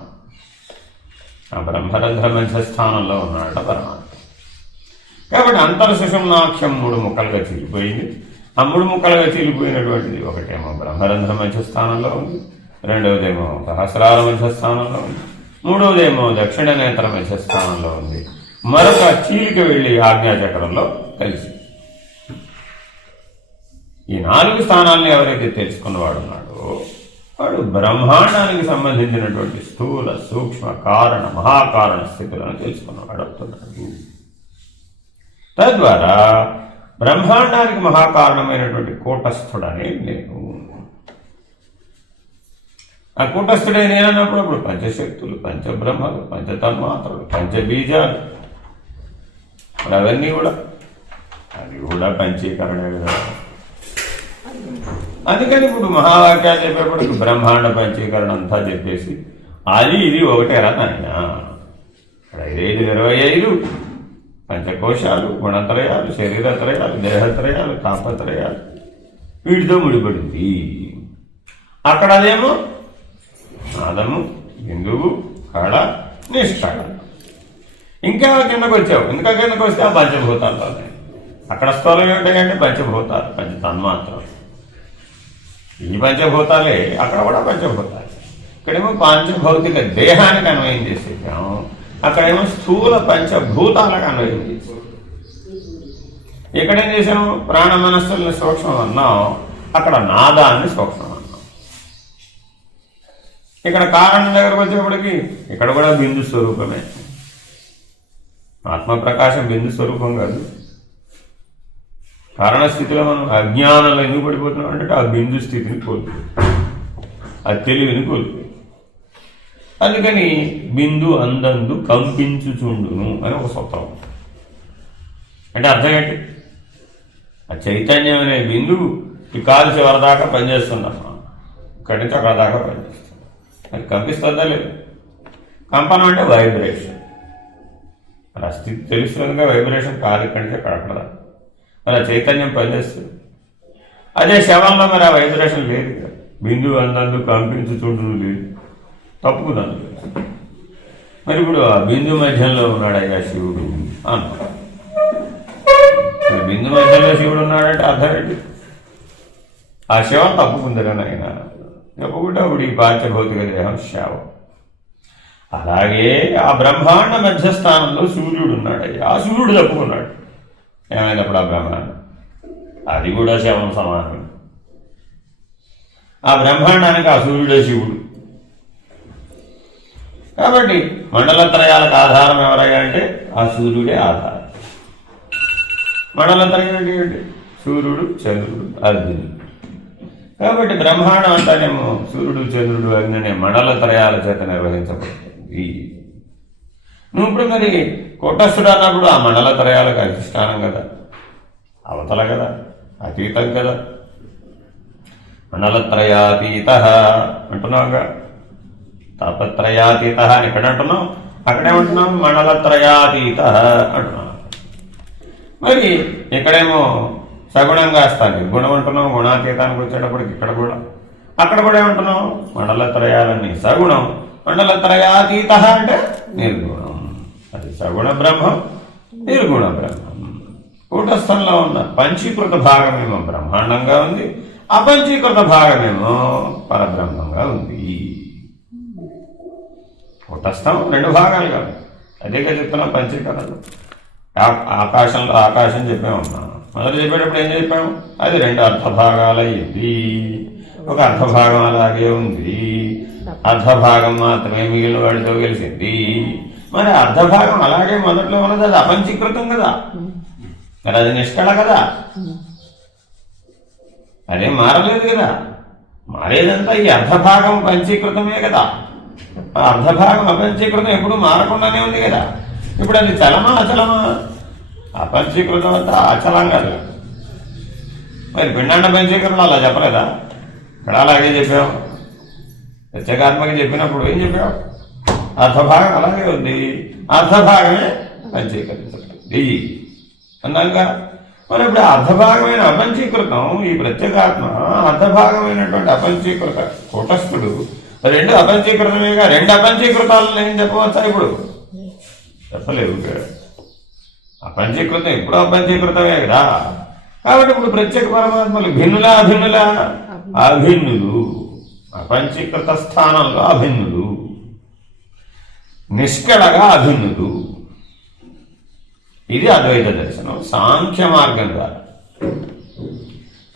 ఆ బ్రహ్మరంధ్ర మధ్య స్థానంలో ఉన్నాడట పరమాత్మ. కాబట్టి అంతర్సుషుమ్నాఖ్యం 3 ముక్కలుగా చీలిపోయింది. ఆ 3 ముక్కలుగా చీలిపోయినటువంటిది ఒకటేమో బ్రహ్మరంధ్ర మధ్యస్థానంలో ఉంది, రెండవదేమో సహస్రాల మధ్యస్థానంలో ఉంది, మూడవదేమో దక్షిణ నేత్ర మధ్యస్థానంలో ఉంది, మరొక చీలిక వెళ్ళి ఆజ్ఞాచక్రంలో కలిసి. ఈ 4 స్థానాలను ఎవరైతే తెలుసుకున్నవాడు ఉన్నాడో వాడు బ్రహ్మాండానికి సంబంధించినటువంటి స్థూల సూక్ష్మ కారణ మహాకారణ స్థితులను తెలుసుకున్నవాడు అవుతున్నాడు. తద్వారా బ్రహ్మాండానికి మహాకారణమైనటువంటి కూటస్థుడనే నేను. ఆ కూటస్థుడే నేనన్నప్పుడు అప్పుడు పంచశక్తులు, పంచబ్రహ్మలు, పంచతన్మాత్రలు, పంచబీజాలు, మరి అవన్నీ కూడా అది కూడా పంచీకరణే కదా. అందుకని ఇప్పుడు మహావాక్యాలు చెప్పేప్పటికి బ్రహ్మాండ పంచీకరణ అంతా చెప్పేసి అది ఇది ఒకటేరా నాయన. 5 25 పంచకోశాలు, గుణత్రయాలు, శరీరత్రయాలు, దేహత్రయాలు, తాపత్రయాలు వీటితో ముడిపడింది. అక్కడ అదేమో నాదము, బిందువు, కళ, నిష్కళ. ఇంకా కిందకు వచ్చావు, ఇంకా కిందకు వస్తే ఆ పంచభూతాలు ఉన్నాయి. అక్కడ స్థలం ఏమిటంటే పంచభూతాలు, పంచతన్మాత్రలు. ఈ పంచభూతాలే అక్కడ కూడా పంచభూతాలు. ఇక్కడేమో పంచభౌతిక దేహానికి అన్వయం చేసేసాము, అక్కడేమో స్థూల పంచభూతాలకు అన్వయం చేసాం. ఇక్కడేం చేసాము, ప్రాణ మనస్సుల్ని సూక్ష్మం అన్నాం, అక్కడ నాదాన్ని సూక్ష్మం అన్నాం. ఇక్కడ కారణం దగ్గరకు వచ్చేప్పటికి ఇక్కడ కూడా బిందు స్వరూపమే. ఆత్మప్రకాశం బిందు స్వరూపం కాదు. కారణస్థితిలో మనం అజ్ఞానంలో ఎందుకు పడిపోతున్నాం అంటే ఆ బిందు స్థితిని కోల్పోయి, ఆ తెలివిని కోల్పోయి. అందుకని బిందు అందందు కంపించుచుండును అని ఒక సూత్రం. అంటే అర్థం ఏంటి, ఆ చైతన్యం అనే బిందువు ఈ కాలు చివరి దాకా పనిచేస్తుందమ్మా, ఇక్కడి నుంచి అక్కడ దాకా పనిచేస్తుంది. అది కంపిస్తుందా లేదు? కంపనం అంటే వైబ్రేషన్. మరి ఆ స్థితి తెలుస్తుందిగా, వైబ్రేషన్ కాలు ఇక్కడి నుంచి అక్కడ. మరి ఆ చైతన్యం పనిచేస్తుంది. అదే శవంలో మరి ఆ వైబ్రేషన్ లేదు కదా, బిందువు అందందు కంపించుచుండును లేదు, తప్పుకున్నాను. మరి ఇప్పుడు ఆ బిందు మధ్యంలో ఉన్నాడయ్యా శివుడు అన్నాడు. బిందు మధ్యంలో శివుడు ఉన్నాడంటే అర్థం ఏంటి? ఆ శవం తప్పుకుందిరని ఆయన తప్పుకుంటే అప్పుడు ఈ పాంచభౌతిక దేహం శవం. అలాగే ఆ బ్రహ్మాండ మధ్యస్థానంలో సూర్యుడు ఉన్నాడయ్యా, ఆ సూర్యుడు తప్పుకున్నాడు. ఏమైనప్పుడు ఆ బ్రహ్మాండం అది కూడా శవం సమానం. ఆ బ్రహ్మాండానికి ఆ సూర్యుడే శివుడు. కాబట్టి మండలత్రయాలకు ఆధారం ఎవరయ్యా అంటే ఆ సూర్యుడే ఆధారం. మండలత్రయం ఏంటి? సూర్యుడు, చంద్రుడు, అగ్ని. కాబట్టి బ్రహ్మాండం అంతానేమో సూర్యుడు, చంద్రుడు, అగ్ని అనే మండలత్రయాల చేత నిర్వహించబడుతుంది. నువ్వు ఇప్పుడు మరి కూటస్థుడు అన్నప్పుడు ఆ మండలత్రయాలకు అధిష్టానం కదా, అవతల కదా, అతీతం కదా. మండలత్రయాతీత అంటున్నావుగా, తాపత్రయాతీత అని ఇక్కడ అంటున్నాం, అక్కడేమంటున్నాం మండలత్రయాతీత అంటున్నాం. మరి ఇక్కడేమో సగుణంగా వస్తాను గుణం అంటున్నాం, గుణాతీతానికి వచ్చేటప్పటికి ఇక్కడ కూడా అక్కడ కూడా ఏమంటున్నాం మండలత్రయాలన్నీ సగుణం, మండలత్రయాతీత అంటే నిర్గుణం. అది సగుణ బ్రహ్మం, నిర్గుణ బ్రహ్మం. కూటస్థంలో ఉన్న పంచీకృత భాగమేమో బ్రహ్మాండంగా ఉంది, అపంచీకృత భాగమేమో పరబ్రహ్మంగా ఉంది. కూటస్థం 2 భాగాలుగా ఉంది. అదేగా చెప్తున్నాం పంచీకరణలు. ఆకాశంలో ఆకాశం చెప్పామన్నా, మొదలు చెప్పేటప్పుడు ఏం చెప్పాము, అది 2 అర్ధభాగాలయ్యింది. ఒక అర్ధభాగం అలాగే ఉంది, అర్ధభాగం మాత్రమే మిగిలిన వాడితో కలిసింది. మరి అర్ధభాగం అలాగే మొదట్లో ఉన్నది, అది అపంచీకృతం కదా, మరి అది నిష్కళ కదా, అదేం మారలేదు కదా. మారేదంతా ఈ అర్ధభాగం పంచీకృతమే కదా. ఆ అర్ధభాగం అపంచీకృతం ఎప్పుడు మారకుండానే ఉంది కదా. ఇప్పుడు అది చలమా అచలమా? అపంచీకృతం అంతా అచలం కాదు. మరి పిండాండ పంచీకరణ అలా చెప్పలేదా? ఇక్కడ అలాగే చెప్పాం. ప్రత్యేకాత్మకి చెప్పినప్పుడు ఏం చెప్పాం, అర్ధభాగం అలాగే ఉంది, అర్ధభాగమే పంచీకరించబడింది అన్నాక. మరి ఇప్పుడు అర్ధభాగమైన అపంచీకృతం ఈ ప్రత్యేకాత్మ, అర్ధభాగమైనటువంటి అపంచీకృత కూటస్థుడు 2 అపంచీకృతమేగా. 2 అపంచీకృతాలను ఏం చెప్పవచ్చా? ఇప్పుడు చెప్పలేవు. అపంచీకృతం ఎప్పుడు అపంచీకృతమే కదా. కాబట్టి ఇప్పుడు ప్రత్యేక పరమాత్మలు భిన్నులా అభిన్నులా? అభిన్నులు. అపంచీకృత స్థానంలో అభిన్నులు, నిష్కళగా అభిన్నులు. ఇది అద్వైత దర్శనం సాంఖ్య మార్గం ద్వారా.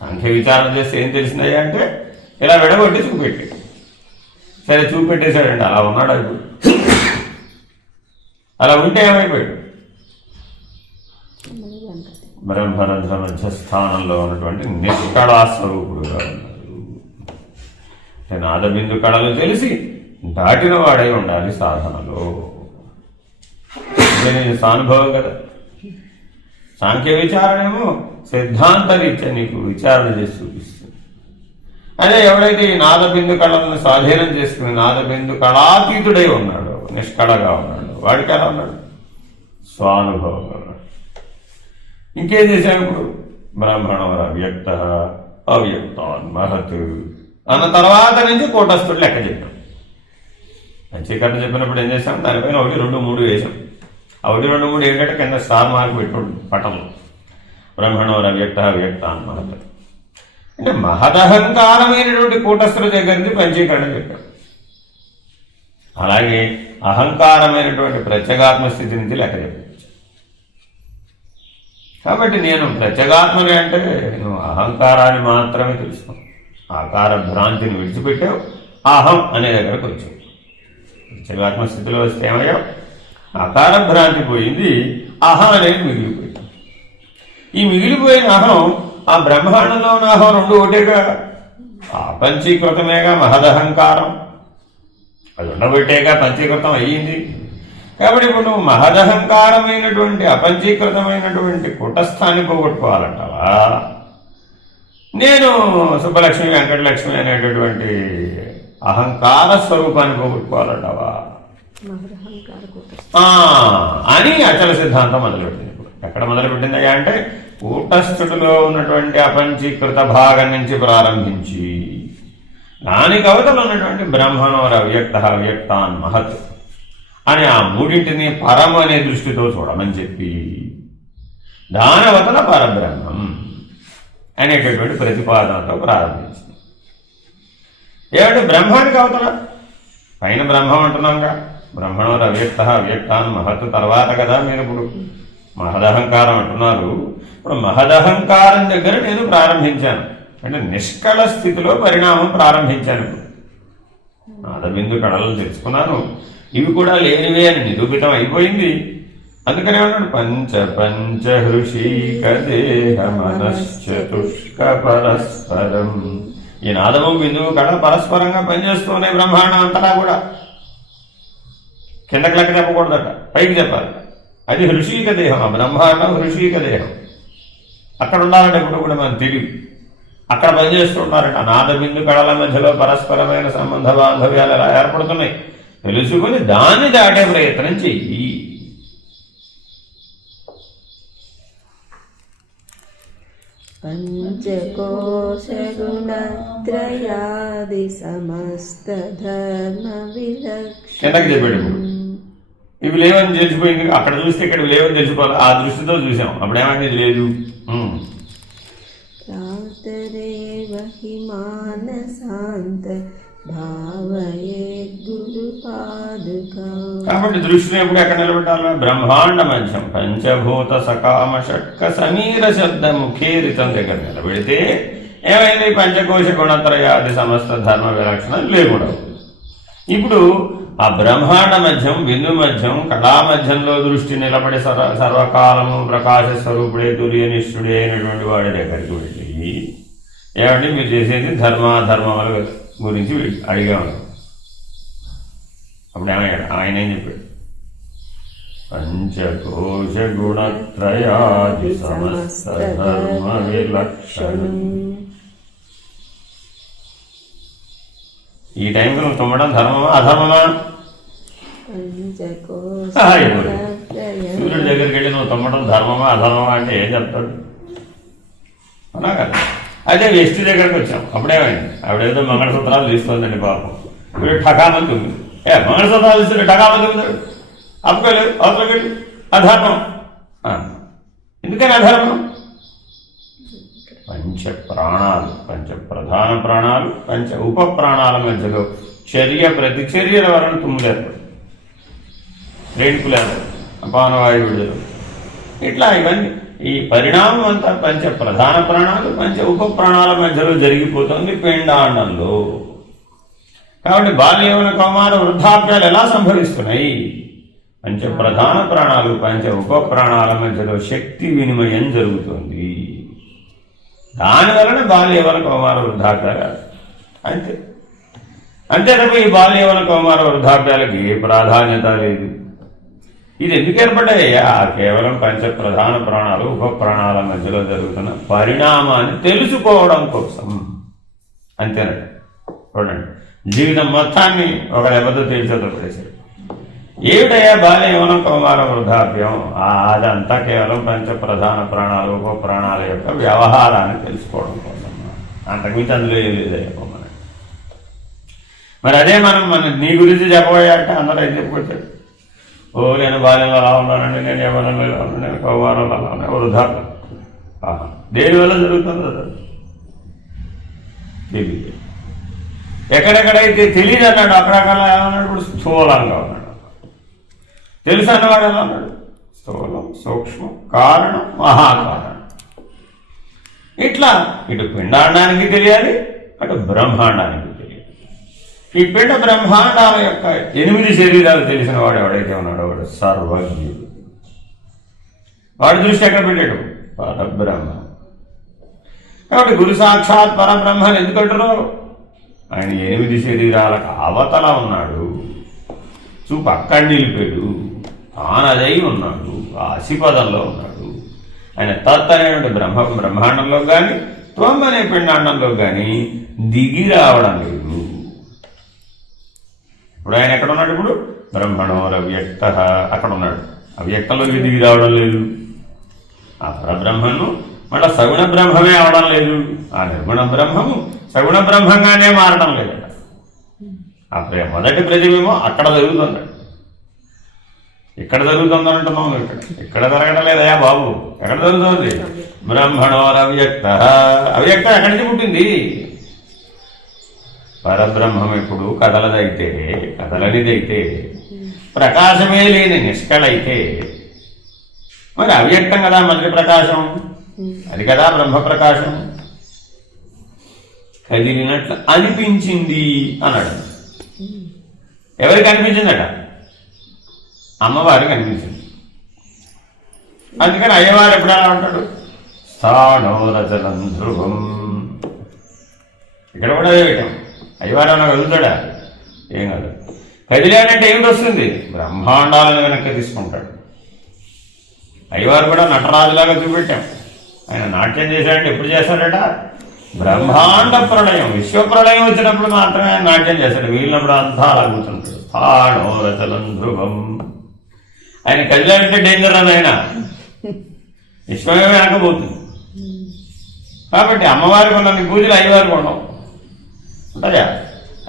సాంఖ్య విచారణ చేస్తే ఏం తెలిసిందయ్యా అంటే ఇలా విడగొట్టి చూపెట్టి, సరే చూపెట్టేశాడండి, అలా ఉన్నాడు. ఇప్పుడు అలా ఉంటే ఏమైపోయాడు? బ్రహ్మరంధ్ర మధ్య స్థానంలో ఉన్నటువంటి నిష్కళా స్వరూపుడుగా ఉన్నాడు. నాదబిందు కళలు తెలిసి దాటిన వాడై ఉండాలి సాధనలో. సానుభవం కదా. సాంఖ్య విచారణేమో సిద్ధాంత రీత్యా నీకు విచారణ చేసి చూపిస్తుంది. అదే ఎవడైతే ఈ నాదబిందు కళలను స్వాధీనం చేసుకుని నాదబిందు కళాతీతుడై ఉన్నాడు, నిష్కళగా ఉన్నాడు, వాడికి ఎలా ఉన్నాడు? స్వానుభవంగా ఉన్నాడు. ఇంకేం చేశాం ఇప్పుడు? బ్రాహ్మణవర వ్యక్త అవ్యక్తాన్ మహత్ అన్న తర్వాత నుంచి కూటస్థుడు లెక్క చెప్పాం. పంచీకరణ చెప్పినప్పుడు ఏం చేశాం? దానిపైన 1, 2, 3 వేసాం. ఆ 1, 2, 3 ఏంటంటే కింద స్టార్ మార్క్ పెట్టుకోండి పటంలో. బ్రహ్మణవర వ్యక్త అవ్యక్తాన్ మహత్ అంటే మహదహంకారమైనటువంటి కూటస్థుల దగ్గర నుంచి పంచీకరణ చెప్పాం. అలాగే అహంకారమైనటువంటి ప్రత్యేగాత్మ స్థితి నుంచి లెక్క చెప్పాం. కాబట్టి నేను ప్రత్యేగాత్మని అంటే నువ్వు అహంకారాన్ని మాత్రమే తెలుసుకున్నావు. ఆకార భ్రాంతిని విడిచిపెట్టావు, అహం అనే దగ్గరకు వచ్చావు. ప్రత్యేగాత్మ స్థితిలో వస్తే ఏమయ్యావు? ఆకార భ్రాంతి పోయింది, అహం అనేది మిగిలిపోయింది. ఈ మిగిలిపోయిన అహం ఆ బ్రహ్మాండంలో ఉన్న అహం రెండు ఒకటేగా. ఆ పంచీకృతమేగా మహదహంకారం, అది ఉండబట్టేగా పంచీకృతం అయ్యింది. కాబట్టి ఇప్పుడు నువ్వు మహదహంకారమైనటువంటి అపంచీకృతమైనటువంటి కూటస్థాన్ని పోగొట్టుకోవాలంటావా? నేను సుబ్బలక్ష్మి వెంకటలక్ష్మి అనేటటువంటి అహంకార స్వరూపాన్ని పోగొట్టుకోవాలంటావా అని అచల సిద్ధాంతం మొదలుపెట్టింది. ఇప్పుడు ఎక్కడ మొదలుపెట్టిందయ్యా అంటే కూటస్థుడిలో ఉన్నటువంటి అపంచీకృత భాగం నుంచి ప్రారంభించి దానికి అవతల ఉన్నటువంటి బ్రహ్మణోర అవ్యక్త అవ్యక్తాన్ మహత్ అని ఆ మూడింటిని పరం అనే దృష్టితో చూడమని చెప్పి దాని అవతల పరబ్రహ్మం అనేటటువంటి ప్రతిపాదనతో ప్రారంభించింది. ఏమంటే బ్రహ్మానికి అవతల పైన బ్రహ్మం అంటున్నాంగా, బ్రహ్మణోర అవ్యక్త అవ్యక్తాన్ మహత్ తర్వాత కదా మీరు ఇప్పుడు మహదహంకారం అంటున్నారు. ఇప్పుడు మహదహంకారం దగ్గర నేను ప్రారంభించాను అంటే నిష్కళ స్థితిలో పరిణామం ప్రారంభించాను. నాదబిందు కళలు తెలుసుకున్నాను, ఇవి కూడా లేనివే అని నిరూపితం అయిపోయింది. అందుకనే ఉన్నాడు పంచ పంచ హృషీక దేహ మనశ్చతుష్క పరస్పరం. ఈ నాదము బిందువు కళ పరస్పరంగా పనిచేస్తూనే బ్రహ్మాండం అంతటా కూడా. కిందకి లెక్క చెప్పకూడదట, పైకి చెప్పాలి. అది హృషీక దేహం, ఆ బ్రహ్మాండం హృషీక దేహం. అక్కడ ఉండాలంటే ఇప్పుడు కూడా మనం తెలివి అక్కడ పనిచేస్తూ ఉంటారట. నాదబిందు కళల మధ్యలో పరస్పరమైన సంబంధ బాంధవ్యాలు ఎలా ఏర్పడుతున్నాయి తెలుసుకుని దాన్ని దాటే ప్రయత్నం చెయ్యి. పంచకోశగుణత్రయాది సమస్త ధర్మ విలక్షణ. ఎంతకు చెప్పాడు ఇప్పుడు? ఇవి లేవని తెలిసిపోయింది. అక్కడ చూస్తే ఇక్కడ లేవని తెలిసిపోవాలి. ఆ దృష్టితో చూసాం. అప్పుడు ఏమైంది? ఇది లేదు. కాబట్టి దృష్టిని ఎప్పుడు ఎక్కడ నిలబెట్టాలి? బ్రహ్మాండ మధ్యం పంచభూత సకామ షట్క సమీర శబ్ద ముఖేరితం దగ్గర నిలబెడితే ఏమైంది? పంచకోశ గుణత్రయాది సమస్త ధర్మ విలక్షణ లేకుండా. ఇప్పుడు ఆ బ్రహ్మాండ మధ్యం బిందు మధ్యం కళా మధ్యంలో దృష్టి నిలబడి సర్వకాలము ప్రకాశ స్వరూపుడే తుర్యనిష్ఠుడే అయినటువంటి వాడి దగ్గరికి వెళ్ళి ఏమంటే మీరు చేసేది ధర్మాధర్మముల గురించి అడిగా ఉన్నాడు. అప్పుడు ఏమయ్యాడు? ఆయన ఏం చెప్పాడు? పంచకోశ గుణత్రయాది సమస్త ధర్మ విలక్షణం. ఈ టైంలో నువ్వు తుమ్మడం ధర్మమా అధర్మమా? సూర్యుడి దగ్గరికి వెళ్ళి నువ్వు తుమ్మడం ధర్మమా అధర్మమా అంటే ఏం చెప్తాడు? అవునా కదా? అదే వెస్ట్ దగ్గరకు వచ్చాం. అప్పుడేమైంది? ఆవిడేదో మంగళసూత్రాలు తీస్తుందండి పాపం. వీడు ఠకామని తుమ్మింది. మంగళసూత్రాలు తీస్తుంటే ఠకామని తుమ్మిదాడు. అప్పుకోలేదు, అవతలకి అధర్మం. ఎందుకని అధర్మం? పంచ ప్రాణాలు, పంచ ప్రధాన ప్రాణాలు, పంచ ఉప ప్రాణాల మధ్యలో చర్య ప్రతిచర్యల వలన తుమ్ములేరు, రేణుకులేరు, అపానవాయు విడుదల, ఇట్లా ఇవన్నీ ఈ పరిణామం అంతా పంచ ప్రధాన ప్రాణాలు, పంచ ఉప ప్రాణాల మధ్యలో జరిగిపోతుంది పిండాండంలో. కాబట్టి బాల్య యౌవన కౌమార వృద్ధాప్యాలు ఎలా సంభవిస్తున్నాయి? పంచ ప్రధాన ప్రాణాలు, పంచ ఉప ప్రాణాల మధ్యలో శక్తి వినిమయం జరుగుతుంది. దానివలన బాల్య యౌవన కౌమార వృద్ధాప్యాలు అంతే. అంతే తప్ప ఈ బాల్య యౌవన కౌమార వృద్ధాప్యాలకి ఏ ప్రాధాన్యత లేదు. ఇది ఎందుకు ఏర్పడ్డాయ్యా? కేవలం పంచ ప్రధాన ప్రాణాలు, ఉప ప్రాణాల మధ్యలో జరుగుతున్న పరిణామాన్ని తెలుసుకోవడం కోసం. అంతేనండి. చూడండి, జీవితం మొత్తాన్ని ఒక దెబ్బతో తేల్చేటప్పుడు ఏమిటయ్యా బాల్య యౌవన కౌమార వృద్ధాప్యం? అదంతా కేవలం పంచ ప్రధాన ప్రాణాలు, ఉప ప్రాణాల యొక్క వ్యవహారాన్ని తెలుసుకోవడం కోసం. అంతకుమించి అందులో ఏం లేదయ్యా మనకి. మరి అదే మనం నీ గురించి చెప్పబోయాక అందరూ అయితే చెప్పుకొచ్చాడు. ఓ నేను బాల్యంలో అలా ఉన్నానండి, నేను యవ్వనంలో ఇలా ఉన్నాను, నేను కౌమారంలో అలా ఉన్నాను, వృద్ధాప్యం. దేనివల్ల జరుగుతుందో తెలియదు. ఎక్కడెక్కడైతే తెలియదు అన్నాడు అక్కడక్కడ ఏమన్నాడు? ఇప్పుడు స్థూలంగా ఉన్నాడు. తెలుసు అన్నవాడు ఎలా ఉన్నాడు? స్థూలం, సూక్ష్మం, కారణం, మహాకారణం. ఇట్లా ఇటు పిండాండానికి తెలియాలి, అటు బ్రహ్మాండానికి తెలియాలి. ఈ పిండ బ్రహ్మాండాల యొక్క 8 శరీరాలు తెలిసిన వాడు ఎవడైతే ఉన్నాడో వాడు సర్వజ్ఞుడు. వాడి దృష్టి ఎక్కడ పెట్టాడు? పరబ్రహ్మ. కాబట్టి గురు సాక్షాత్ పరబ్రహ్మని ఎందుకంటున్నావు? ఆయన 8 శరీరాలకు అవతల ఉన్నాడు. చూపు అక్కడ నిలిపాడు. తానదై ఉన్నాడు, ఆ అసిపదంలో ఉన్నాడు. ఆయన తత్ అనేటువంటి బ్రహ్మాండంలో కానీ, త్వం అనే పిండాండంలో కానీ దిగి రావడం లేదు. ఇప్పుడు ఆయన ఎక్కడ ఉన్నాడు? ఇప్పుడు బ్రహ్మణోరవ్యక్త అక్కడ ఉన్నాడు. అవ్యక్తంలోకి దిగి రావడం లేదు. ఆ పరబ్రహ్మను మళ్ళీ సగుణ బ్రహ్మమే అవడం లేదు. ఆ నిర్గుణ బ్రహ్మము సగుణ బ్రహ్మంగానే మారడం లేదట. ఆ మొదటి ప్రతిమేమో అక్కడ జరుగుతుంది, ఇక్కడ జరుగుతుంది అంటున్నాం. ఇక్కడ జరగడం లేదయా బాబు, ఎక్కడ జరుగుతుంది? బ్రహ్మణోరవ్యక్త. అవ్యక్తం ఎక్కడి నుంచి పుట్టింది? పరబ్రహ్మం ఎప్పుడు కదలనిదైతే, ప్రకాశమే లేని నిష్కళైతే మరి అవ్యక్తం కదా మొదటి ప్రకాశం, అది కదా బ్రహ్మ ప్రకాశం. కదిలినట్లు అనిపించింది అన్నాడు. ఎవరికి అనిపించిందట? అమ్మవారికి అనిపించింది. అందుకని అయ్యవారు ఎప్పుడు అలా ఉంటాడు? స్థాణోరచనం ధ్రువం. ఇక్కడ కూడా అదే పెట్టాం. అయ్యవారు ఏమన్నా కదులుతాడా? ఏం కాదు. కదిలాడంటే ఏమిటి వస్తుంది? బ్రహ్మాండాలను వెనక్కి తీసుకుంటాడు. అయ్యవారు కూడా నటరాజులాగా చూపెట్టాం. ఆయన నాట్యం చేశాడంటే ఎప్పుడు చేస్తాడట? బ్రహ్మాండ ప్రళయం, విశ్వ ప్రళయం వచ్చినప్పుడు మాత్రమే ఆయన నాట్యం చేస్తాడు. వీళ్ళప్పుడు అంతా అలాగుతుంటాడు. స్థాణోరచలం ధ్రువం. ఆయన కదిలాడంటే డేంజర్ అని ఆయన విశ్వమే వెనకపోతుంది. కాబట్టి అమ్మవారికి ఉన్నన్ని పూజలు అయ్యవారికి ఉండవు. ఉంటాయా?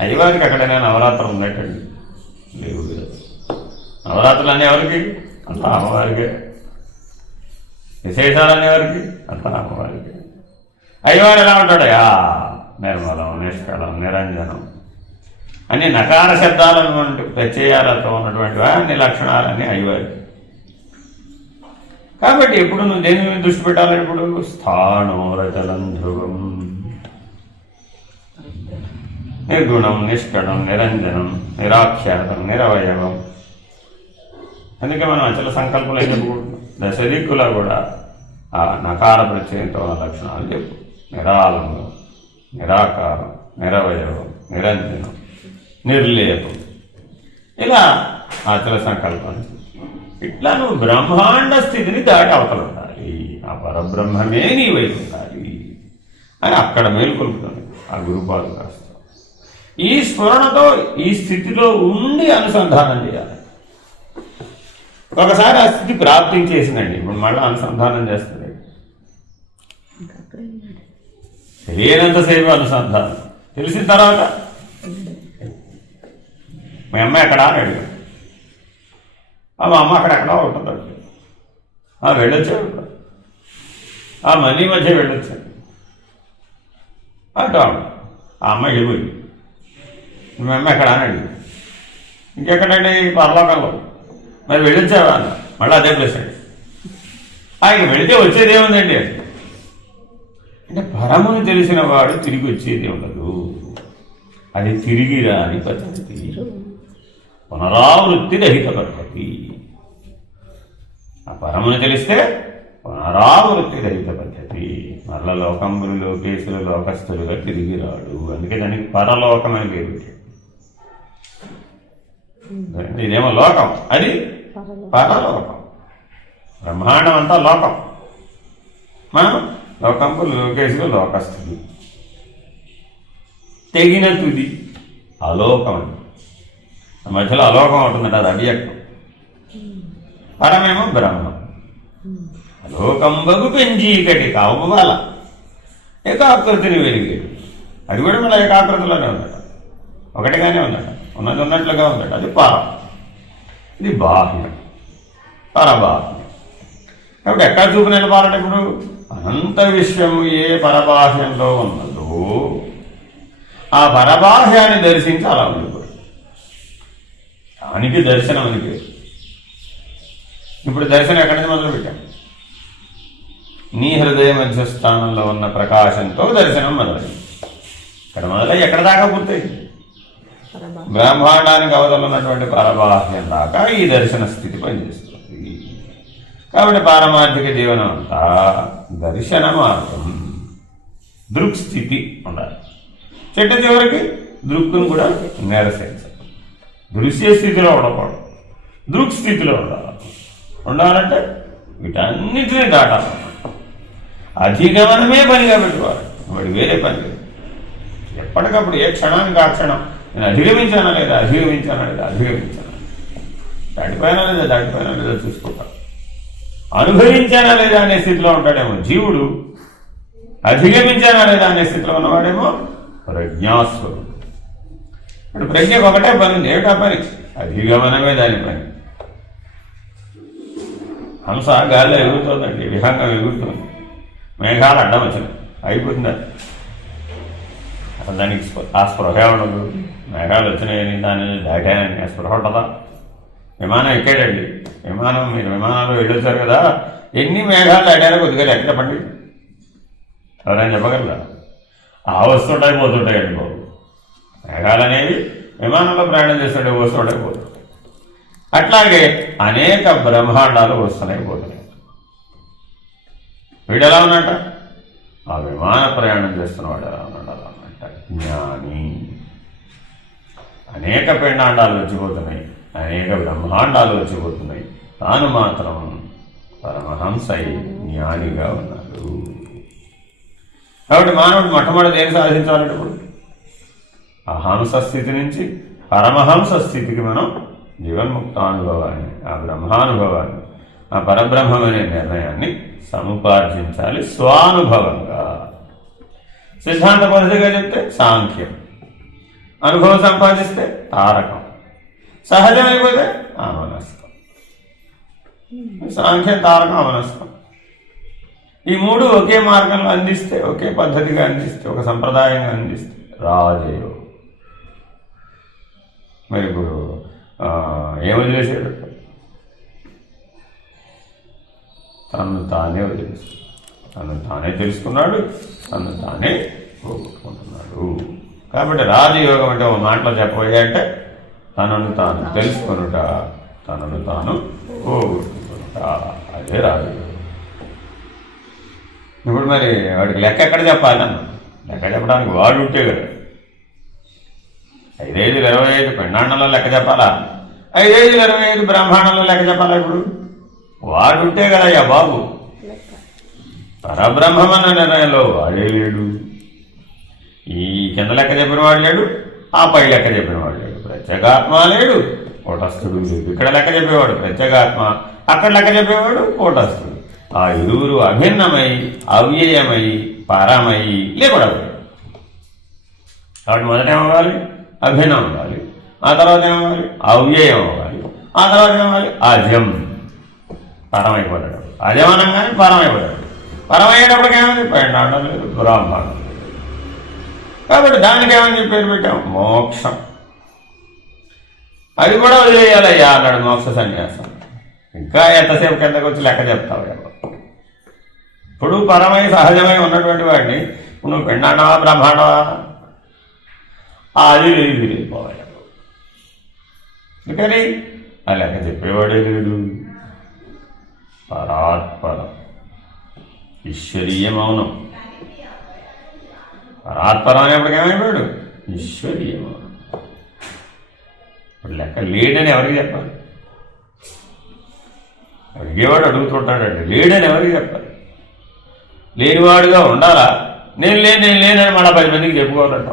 అయ్యవారికి అక్కడైనా నవరాత్రులు ఉన్నట్టండి లేవు. నవరాత్రులు అనేవారికి అంతా అమ్మవారికే, విశేషాలు అనేవారికి అంతా అమ్మవారికి. అయ్యవారు ఎలా ఉంటాడయా? నిర్మలం, నిష్కళం, నిరంజనం అన్ని నకార శబ్దాలను ప్రత్యయాలతో ఉన్నటువంటి అన్ని లక్షణాలన్నీ అయ్యవారికి. కాబట్టి ఎప్పుడు నువ్వు దేని మీద దృష్టి పెట్టాలని? ఇప్పుడు స్థాణోరచలం ధ్రువం. నిర్గుణం, నిష్కళం, నిరంజనం, నిరాఖ్యాతం, నిరవయవం. అందుకే మనం అచల సంకల్పంలో చెప్పుకుంటున్నాం. దశ దిక్కులా కూడా ఆ నకార ప్రత్యయంతో ఉన్న లక్షణాలు చెప్పు. నిరాలంబం, నిరాకారం, నిరవయవం, నిరంజనం, నిర్లేపం. ఇలా అచల సంకల్పం. ఇట్లా నువ్వు బ్రహ్మాండ స్థితిని దాటి అవతల ఉండాలి. ఆ పరబ్రహ్మమే నీ వైపు ఉండాలి అని అక్కడ మేల్కొల్పుతుంది ఆ గురుపాదు కాస్త. ఈ స్ఫురణతో ఈ స్థితిలో ఉండి అనుసంధానం చేయాలి. ఒకసారి ఆ స్థితి ప్రాప్తించేసిందండి, ఇప్పుడు మళ్ళీ అనుసంధానం చేస్తుంది. తెలియనంతసేపు అనుసంధానం, తెలిసిన తర్వాత మీ అమ్మాయి ఎక్కడా అని అడిగాడు. మా అమ్మ అక్కడెక్కడా ఉంటుందండి. వెళ్ళొచ్చాడు. ఆ మనీ మధ్య వెళ్ళొచ్చాను అటు ఆ అమ్మాయి వెళ్ళిపోయింది. మీ అమ్మ ఎక్కడ అని అడిగింది. ఇంకెక్కడండి పరలోకంలో. మరి వెళ్ళొచ్చావా అన్న. మళ్ళీ అదే ప్లేస్ అండి. ఆయన వెళితే వచ్చేది ఏముందండి అంటే పరమును తెలిసిన వాడు తిరిగి వచ్చేది ఉండదు. అది తిరిగి రాని పద్ధతి, పునరావృత్తి రహిత పద్ధతి. ఆ పరమును తెలిస్తే పునరావృత్తి రహిత పద్ధతి. మరల లోకంబులు లోకేశులు లోకస్తులుగా తిరిగి రాడు. అందుకే దానికి పరలోకమని పేరు పెట్టాడు. ఇదేమో లోకం, అది పరలోకం. బ్రహ్మాండం అంతా లోకం, మనం లోకంబులు లోకేశులు లోకస్తులు. తెగిన తుది అలోకం అండి. మధ్యలో అలోకం ఉంటుందంట, అది అవ్యక్తం. పరమేమో బ్రహ్మం. అలోకంబగు పెంచీకటి కావాల ఏకాకృతిని వెలిగాడు. అది కూడా మళ్ళీ ఏకాకృతిలోనే ఉందట, ఒకటిగానే ఉందట, ఉన్నది ఉన్నట్లుగా ఉందట. అది పరం, ఇది బాహ్యం, పరబాహ్యం. కాబట్టి ఎక్కడ చూపు నిలపాలంటే ఇప్పుడు అనంత విశ్వము ఏ పరబాహ్యంలో ఉన్నదో ఆ పరబాహ్యాన్ని దర్శించి అలా ఉండిపోయి దానికి దర్శనం అని పేరు. ఇప్పుడు దర్శనం ఎక్కడి నుంచి మొదలుపెట్టాం? నీ హృదయ మధ్యస్థానంలో ఉన్న ప్రకాశంతో దర్శనం మొదలైంది. ఇక్కడ మొదలై ఎక్కడ దాకా పూర్తయింది? బ్రహ్మాండానికి అవతల ఉన్నటువంటి పరబాహ్యం దాకా ఈ దర్శన స్థితి పనిచేస్తుంది. కాబట్టి పారమార్థిక జీవనం అంతా దర్శన మార్గం, దృక్స్థితి ఉండాలి. చెట్ట చివరికి దృక్కును కూడా నిరసించాలి. దృశ్య స్థితిలో ఉండకూడదు, దృక్స్థితిలో ఉండాలంటే వీటన్నిటినీ దాటాలి. అధిగమనమే పనిగా పెట్టుకోవాలి, వాడు వేరే పని లేదు. ఎప్పటికప్పుడు ఏ క్షణానికి ఆ క్షణం నేను అధిగమించానా లేదా దాటిపోయినా లేదా చూసుకుంటాను. అనుభవించానా లేదా అనే స్థితిలో ఉంటాడేమో జీవుడు, అధిగమించానా లేదా అనే స్థితిలో ఉన్నవాడేమో ప్రజ్ఞాస్వరుడు. ఇప్పుడు ప్రజ్ఞకు ఒకటే పని ఉంది. ఏమిటా పని? అధిగమనమే దాని పని. హంస గాలిలో ఎగురుతుందండి, విహంగం ఎగురుతుంది, మేఘాలు అడ్డం వచ్చినాయి, అయిపోతుంది. అసలు దానికి ఆ స్పృహ ఉండదు. మేఘాలు వచ్చినాయని దాన్ని దాటానని ఆ స్పృహ ఉంటుందా? విమానం ఎక్కాడండి, మీరు విమానంలో వెళ్ళొచ్చారు కదా, ఎన్ని మేఘాలు దాటారో కొద్దిగా లెక్క చెప్పండి. ఎవరైనా చెప్పగలరా? ఆ వస్తుంటాయి పోతుంటాయండి బాబు. మేఘాలు అనేవి విమానంలో ప్రయాణం చేస్తుంటే వస్తుంటాయి పోతుంటాయి. అట్లాగే అనేక బ్రహ్మాండాలు వస్తున్నాయి పోతున్నాయి. వీడు ఎలా ఉన్నట్ట? ఆ విమాన ప్రయాణం చేస్తున్నవాడు ఎలా ఉన్నాడు? అలా ఉన్నట్ట జ్ఞాని. అనేక పిండాండాలు వచ్చిపోతున్నాయి, అనేక బ్రహ్మాండాలు వచ్చిపోతున్నాయి, తాను మాత్రం పరమహంసై జ్ఞానిగా ఉన్నాడు. కాబట్టి మానవుడు మొట్టమొదటి ఏం సాధించాలంటే ఇప్పుడు ఆ హంస స్థితి నుంచి పరమహంస స్థితికి మనం జీవన్ముక్తానుభవాన్ని, ఆ బ్రహ్మానుభవాన్ని, ఆ పరబ్రహ్మం అనే నిర్ణయాన్ని సముపార్జించాలి స్వానుభవంగా. సిద్ధాంత పద్ధతిగా చెప్తే సాంఖ్యం, అనుభవం సంపాదిస్తే తారకం, సహజమైపోతే ఆమనస్కం. సాంఖ్యం, తారకం, ఆమనస్కం ఈ మూడు ఒకే మార్గంలో అందిస్తే, ఒకే పద్ధతిగా అందిస్తే, ఒక సంప్రదాయంగా అందిస్తే రాజయోగం. మరి ఇప్పుడు ఏం వదిలేసాడు? తను తానే వదిలేసాడు, తను తానే తెలుసుకున్నాడు, తను తానే పోగొట్టుకుంటున్నాడు. కాబట్టి రాజయోగం అంటే ఒక మాటలో చెప్పబోయే అంటే తనను తాను తెలుసుకొనుట, తనను తాను పోగొట్టుకొనుట, అదే రాజయోగం. ఇప్పుడు మరి వాడికి లెక్క ఎక్కడ చెప్పాలి? లెక్క చెప్పడానికి వాడు ఉంటే కదా. 5 5 25 పిండాండంలో లెక్క చెప్పాలా? 5 5 25 బ్రహ్మాండంలో లెక్క చెప్పాలా? ఇప్పుడు వాడు ఉంటే కదయ్యా బాబు. పరబ్రహ్మన్న నిర్ణయంలో వాడే లేడు, ఈ కింద లెక్క చెప్పిన వాడు లేడు, ఆ పై లెక్క చెప్పిన వాడు లేడు. ప్రత్యేగాత్మ లేడు, కూటస్థుడు లేదు. ఇక్కడ లెక్క చెప్పేవాడు ప్రత్యేగాత్మ, అక్కడ లెక్క చెప్పేవాడు కూటస్థుడు. ఆ ఇరువురు అభిన్నమై, అవ్యయమై, పరమై లేకూడదు. కాబట్టి మొదట ఏమవ్వాలి? అభిన్నం అవ్వాలి. ఆ తర్వాత ఏమవ్వాలి? అవ్యయం అవ్వాలి. ఆ తర్వాత ఏమవ్వాలి? అజం, పరమైపోతాడు. అజం అనగానే పరమైపోతాడు. పరమైనప్పటికీ ఏమని పిండాండం లేదు, బ్రహ్మాండం లేదు. కాబట్టి దానికి ఏమని చెప్పి పేరు పెట్టాం? మోక్షం. అది కూడా వదిలేయాలయ్యా అన్నాడు మోక్ష సన్యాసం. ఇంకా ఎంతసేపు కిందకు వచ్చి లెక్క చెప్తావు ఎవరు? ఇప్పుడు పరమై సహజమై ఉన్నటువంటి వాడిని ఇప్పుడు నువ్వు పిండాండవా బ్రహ్మాండవా అది లేదు వెళ్ళిపోవాలి. అందుకని ఆ లెక్క చెప్పేవాడే లేడు. పరాత్పరం ఈశ్వరీయ మౌనం. పరాత్పరం అనేప్పటికేమైపోయాడు? ఈశ్వరీయ మౌనం. ఇప్పుడు లెక్క లేడని ఎవరికి చెప్పాలి? అడిగేవాడు అడుగుతుంటాడండి, లేడని ఎవరికి చెప్పాలి? లేనివాడుగా ఉండాలా? నేను లేనని మళ్ళీ 10 మందికి చెప్పుకోవాలంట.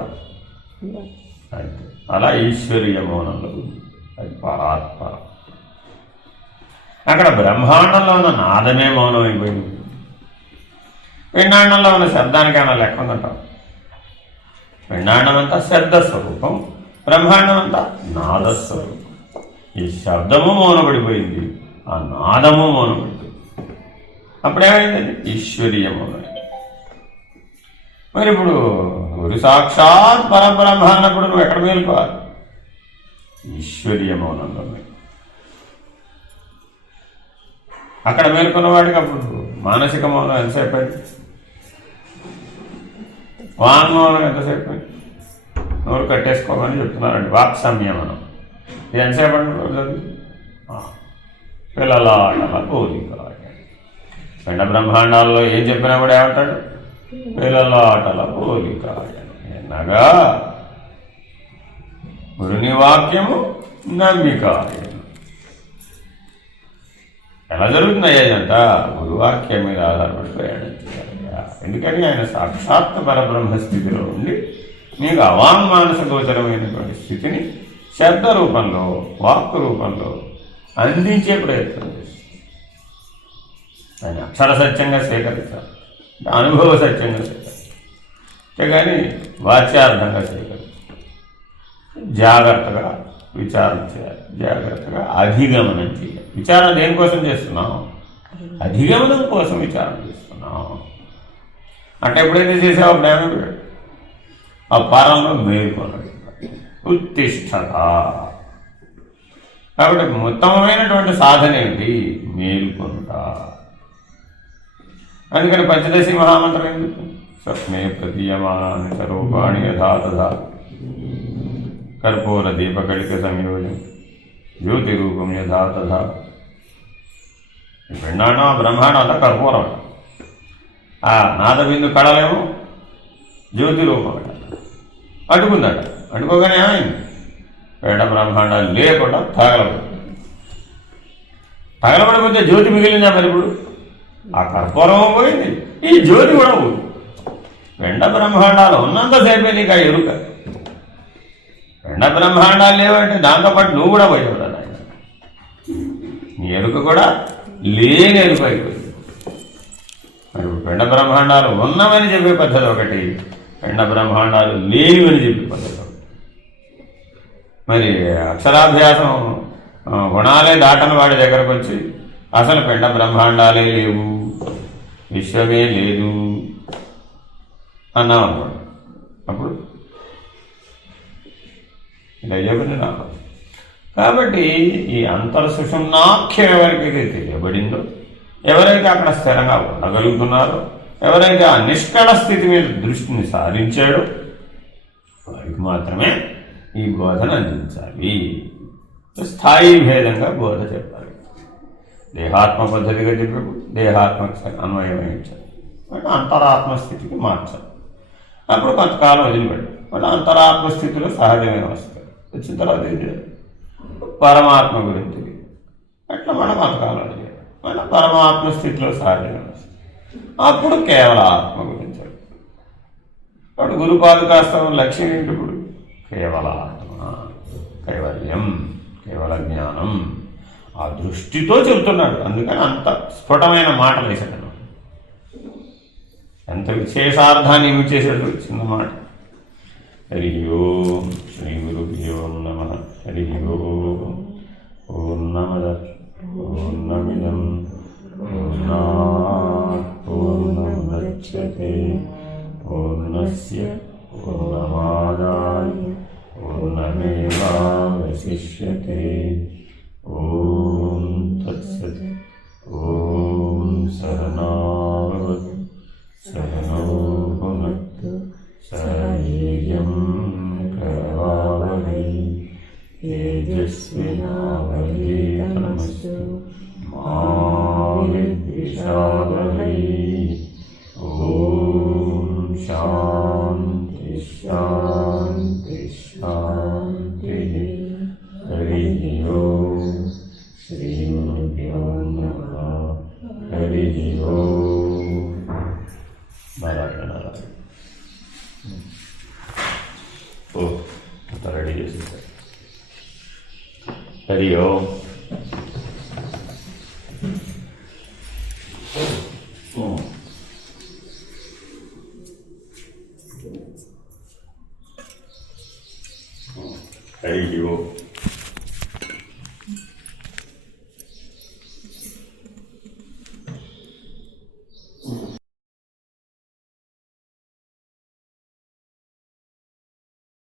అంతే. అలా ఈశ్వరీయ మౌనంలో ఉంది. అది పరాత్పరం. అక్కడ బ్రహ్మాండంలో ఉన్న నాదమే మౌనం అయిపోయింది. పిండాండంలో ఉన్న శబ్దానికి ఏమైనా లెక్క ఉందంటాం? పిండాండం అంతా శబ్ద స్వరూపం, బ్రహ్మాండం అంతా నాదస్వరూపం. ఈ శబ్దము మౌనపడిపోయింది, ఆ నాదము మౌనపడిపోయింది. అప్పుడేమైందండి? ఈశ్వరీయ మౌనం. మరి ఇప్పుడు గురు సాక్షాత్ పరబ్రహ్మ అన్నప్పుడు నువ్వు ఎక్కడ మేలుకోవాలి? ఈశ్వరీయ మౌనంలో. అక్కడ మేలుకున్న వాడికి అప్పుడు మానసిక మౌనం ఎంతసేపు అయింది? వాంగ్మౌనం ఎంతసేపు అయింది? నోరు కట్టేసుకోమని చెప్తున్నారండి, వాక్ సంయమనం. ఇది ఎంతసేపు అంటున్నారు? పిల్లల ఆటల కోరిక. పిండ బ్రహ్మాండాల్లో ఏం చెప్పినా కూడా ఏమంటాడు? పిల్లల ఆటల కోరిక. ఎన్నగా గురుని వాక్యము నమ్మిక. ఎలా జరుగుతున్నాయి అదంతా? గురువాక్యం మీద ఆధారపడి ప్రయాణం చేయాలి. ఎందుకని ఆయన సాక్షాత్ పరబ్రహ్మ స్థితిలో ఉండి మీకు అవాంగ్మానస గోచరమైనటువంటి స్థితిని శబ్ద రూపంలో, వాక్కు రూపంలో అందించే ప్రయత్నం చేస్తుంది. ఆయన అక్షర సత్యంగా స్వీకరించాలి, అనుభవ సత్యంగా స్వీకరించాలి. అంతేగాని వాచ్యార్థంగా స్వీకరించాలి. జాగ్రత్తగా విచారణ చేయాలి, జాగ్రత్తగా అధిగమనం చేయాలి. విచారణ దేనికోసం చేస్తున్నాం? అధిగమనం కోసం విచారణ చేస్తున్నాం. అంటే ఎప్పుడైతే చేసావో జ్ఞానం ఆ పరంలో మేల్కొనడు, ఉత్తిష్టత. కాబట్టి ఉత్తమమైనటువంటి సాధన ఏంటి? మేల్కొనుట. అందుకని పంచదశి మహామంత్రం ఎందుకు? స్వప్నే ప్రతీయమానాని చ రూపాణి యథా తథా కర్పూర దీపకళిక సంయోజం జ్యోతి రూపం యథా తథా. పిండాండం బ్రహ్మాండం అంతా కర్పూరం. ఆ నాదబిందు కళలేమో జ్యోతి రూపం అడ్డుకుందట. అడ్డుకోగానే ఏమైంది? పిండ బ్రహ్మాండాలు లేకుండా తగలబడిపోతే జ్యోతి మిగిలిందా? మరి ఇప్పుడు ఆ కర్పూరం పోయింది, ఈ జ్యోతి కూడా పోయింది. పిండ బ్రహ్మాండాలు ఉన్నంతసేపే నీకు ఆ ఎరుక. పిండ బ్రహ్మాండాలు లేవంటే దాంతోపాటు నువ్వు కూడా పోయేవాడు. ఆయన నీ ఎరుక కూడా లేని ఎరుక అయిపోయింది. మరి పిండ బ్రహ్మాండాలు ఉన్నవని చెప్పే పద్ధతి ఒకటి, పిండ బ్రహ్మాండాలు లేనివని చెప్పే పద్ధతి ఒకటి. మరి అక్షరాభ్యాసం గుణాలే దాటని వాడి దగ్గరకు వచ్చి అసలు పిండ బ్రహ్మాండాలే లేవు, విశ్వమే లేదు అన్నాం అనుకోండి. అప్పుడు ఇలా చెప్పండి నాకు. కాబట్టి ఈ అంతర్సుషుమ్నాఖ్యం ఎవరికైతే తెలియబడిందో, ఎవరైతే అక్కడ స్థిరంగా ఉండగలుగుతున్నారో, ఎవరైతే ఆ నిష్కళ స్థితి మీద దృష్టిని సారించాడో వారికి మాత్రమే ఈ బోధన అందించాలి. స్థాయి భేదంగా బోధ చెప్పాలి. దేహాత్మ పద్ధతిగా చెప్పేప్పుడు దేహాత్మకు అన్వయమించాలి, అంటే అంతరాత్మ స్థితికి మార్చాలి. అప్పుడు కొంతకాలం వదిలిపెట్టాలి, మళ్ళీ అంతరాత్మ స్థితిలో సహజమైన వస్తాయి. వచ్చిన తర్వాత ఏం చేయాలి? పరమాత్మ గురించి అట్లా మనం కొంతకాలం చేయాలి, మళ్ళీ పరమాత్మ స్థితిలో సహజమైన వస్తాయి. అప్పుడు కేవల ఆత్మ గురించి. అప్పుడు గురుపాదుకాస్తవం లక్ష్యం ఏంటి? ఇప్పుడు కేవల ఆత్మ, కైవల్యం, కేవల జ్ఞానం. ఆ దృష్టితో చెబుతున్నాడు. అందుకని అంత స్ఫుటమైన మాటలు వేసాడు. ఎంత విశేషార్థాన్ని ఏమి చేశాడు? చిన్న మాట. హరి ఓం శ్రీ గురుభ్యో నమః. హరి ఓం. ఓం నమః పూర్ణమిదం పూర్ణాత్ పూర్ణముదచ్యతే मुदच्यते पूर्णस्य पूर्णमादाय पूर्णमेवावशिष्यते। ॐ तत्सत्। ॐ सहना भवतु सहनौ भुनक्तु सह वीर्यं करवावहै तेजस्विनावधीतमस्तु मा विद्विषावहै। ॐ शान्ति शान्ति शान्तिः। हरिः ओम्। श्रीगुरुभ्यो नमः। हरिः ओम्। नारायण नारायण। ओह आता रेडी చేసేసారు। हरि ओम। हरि ओम।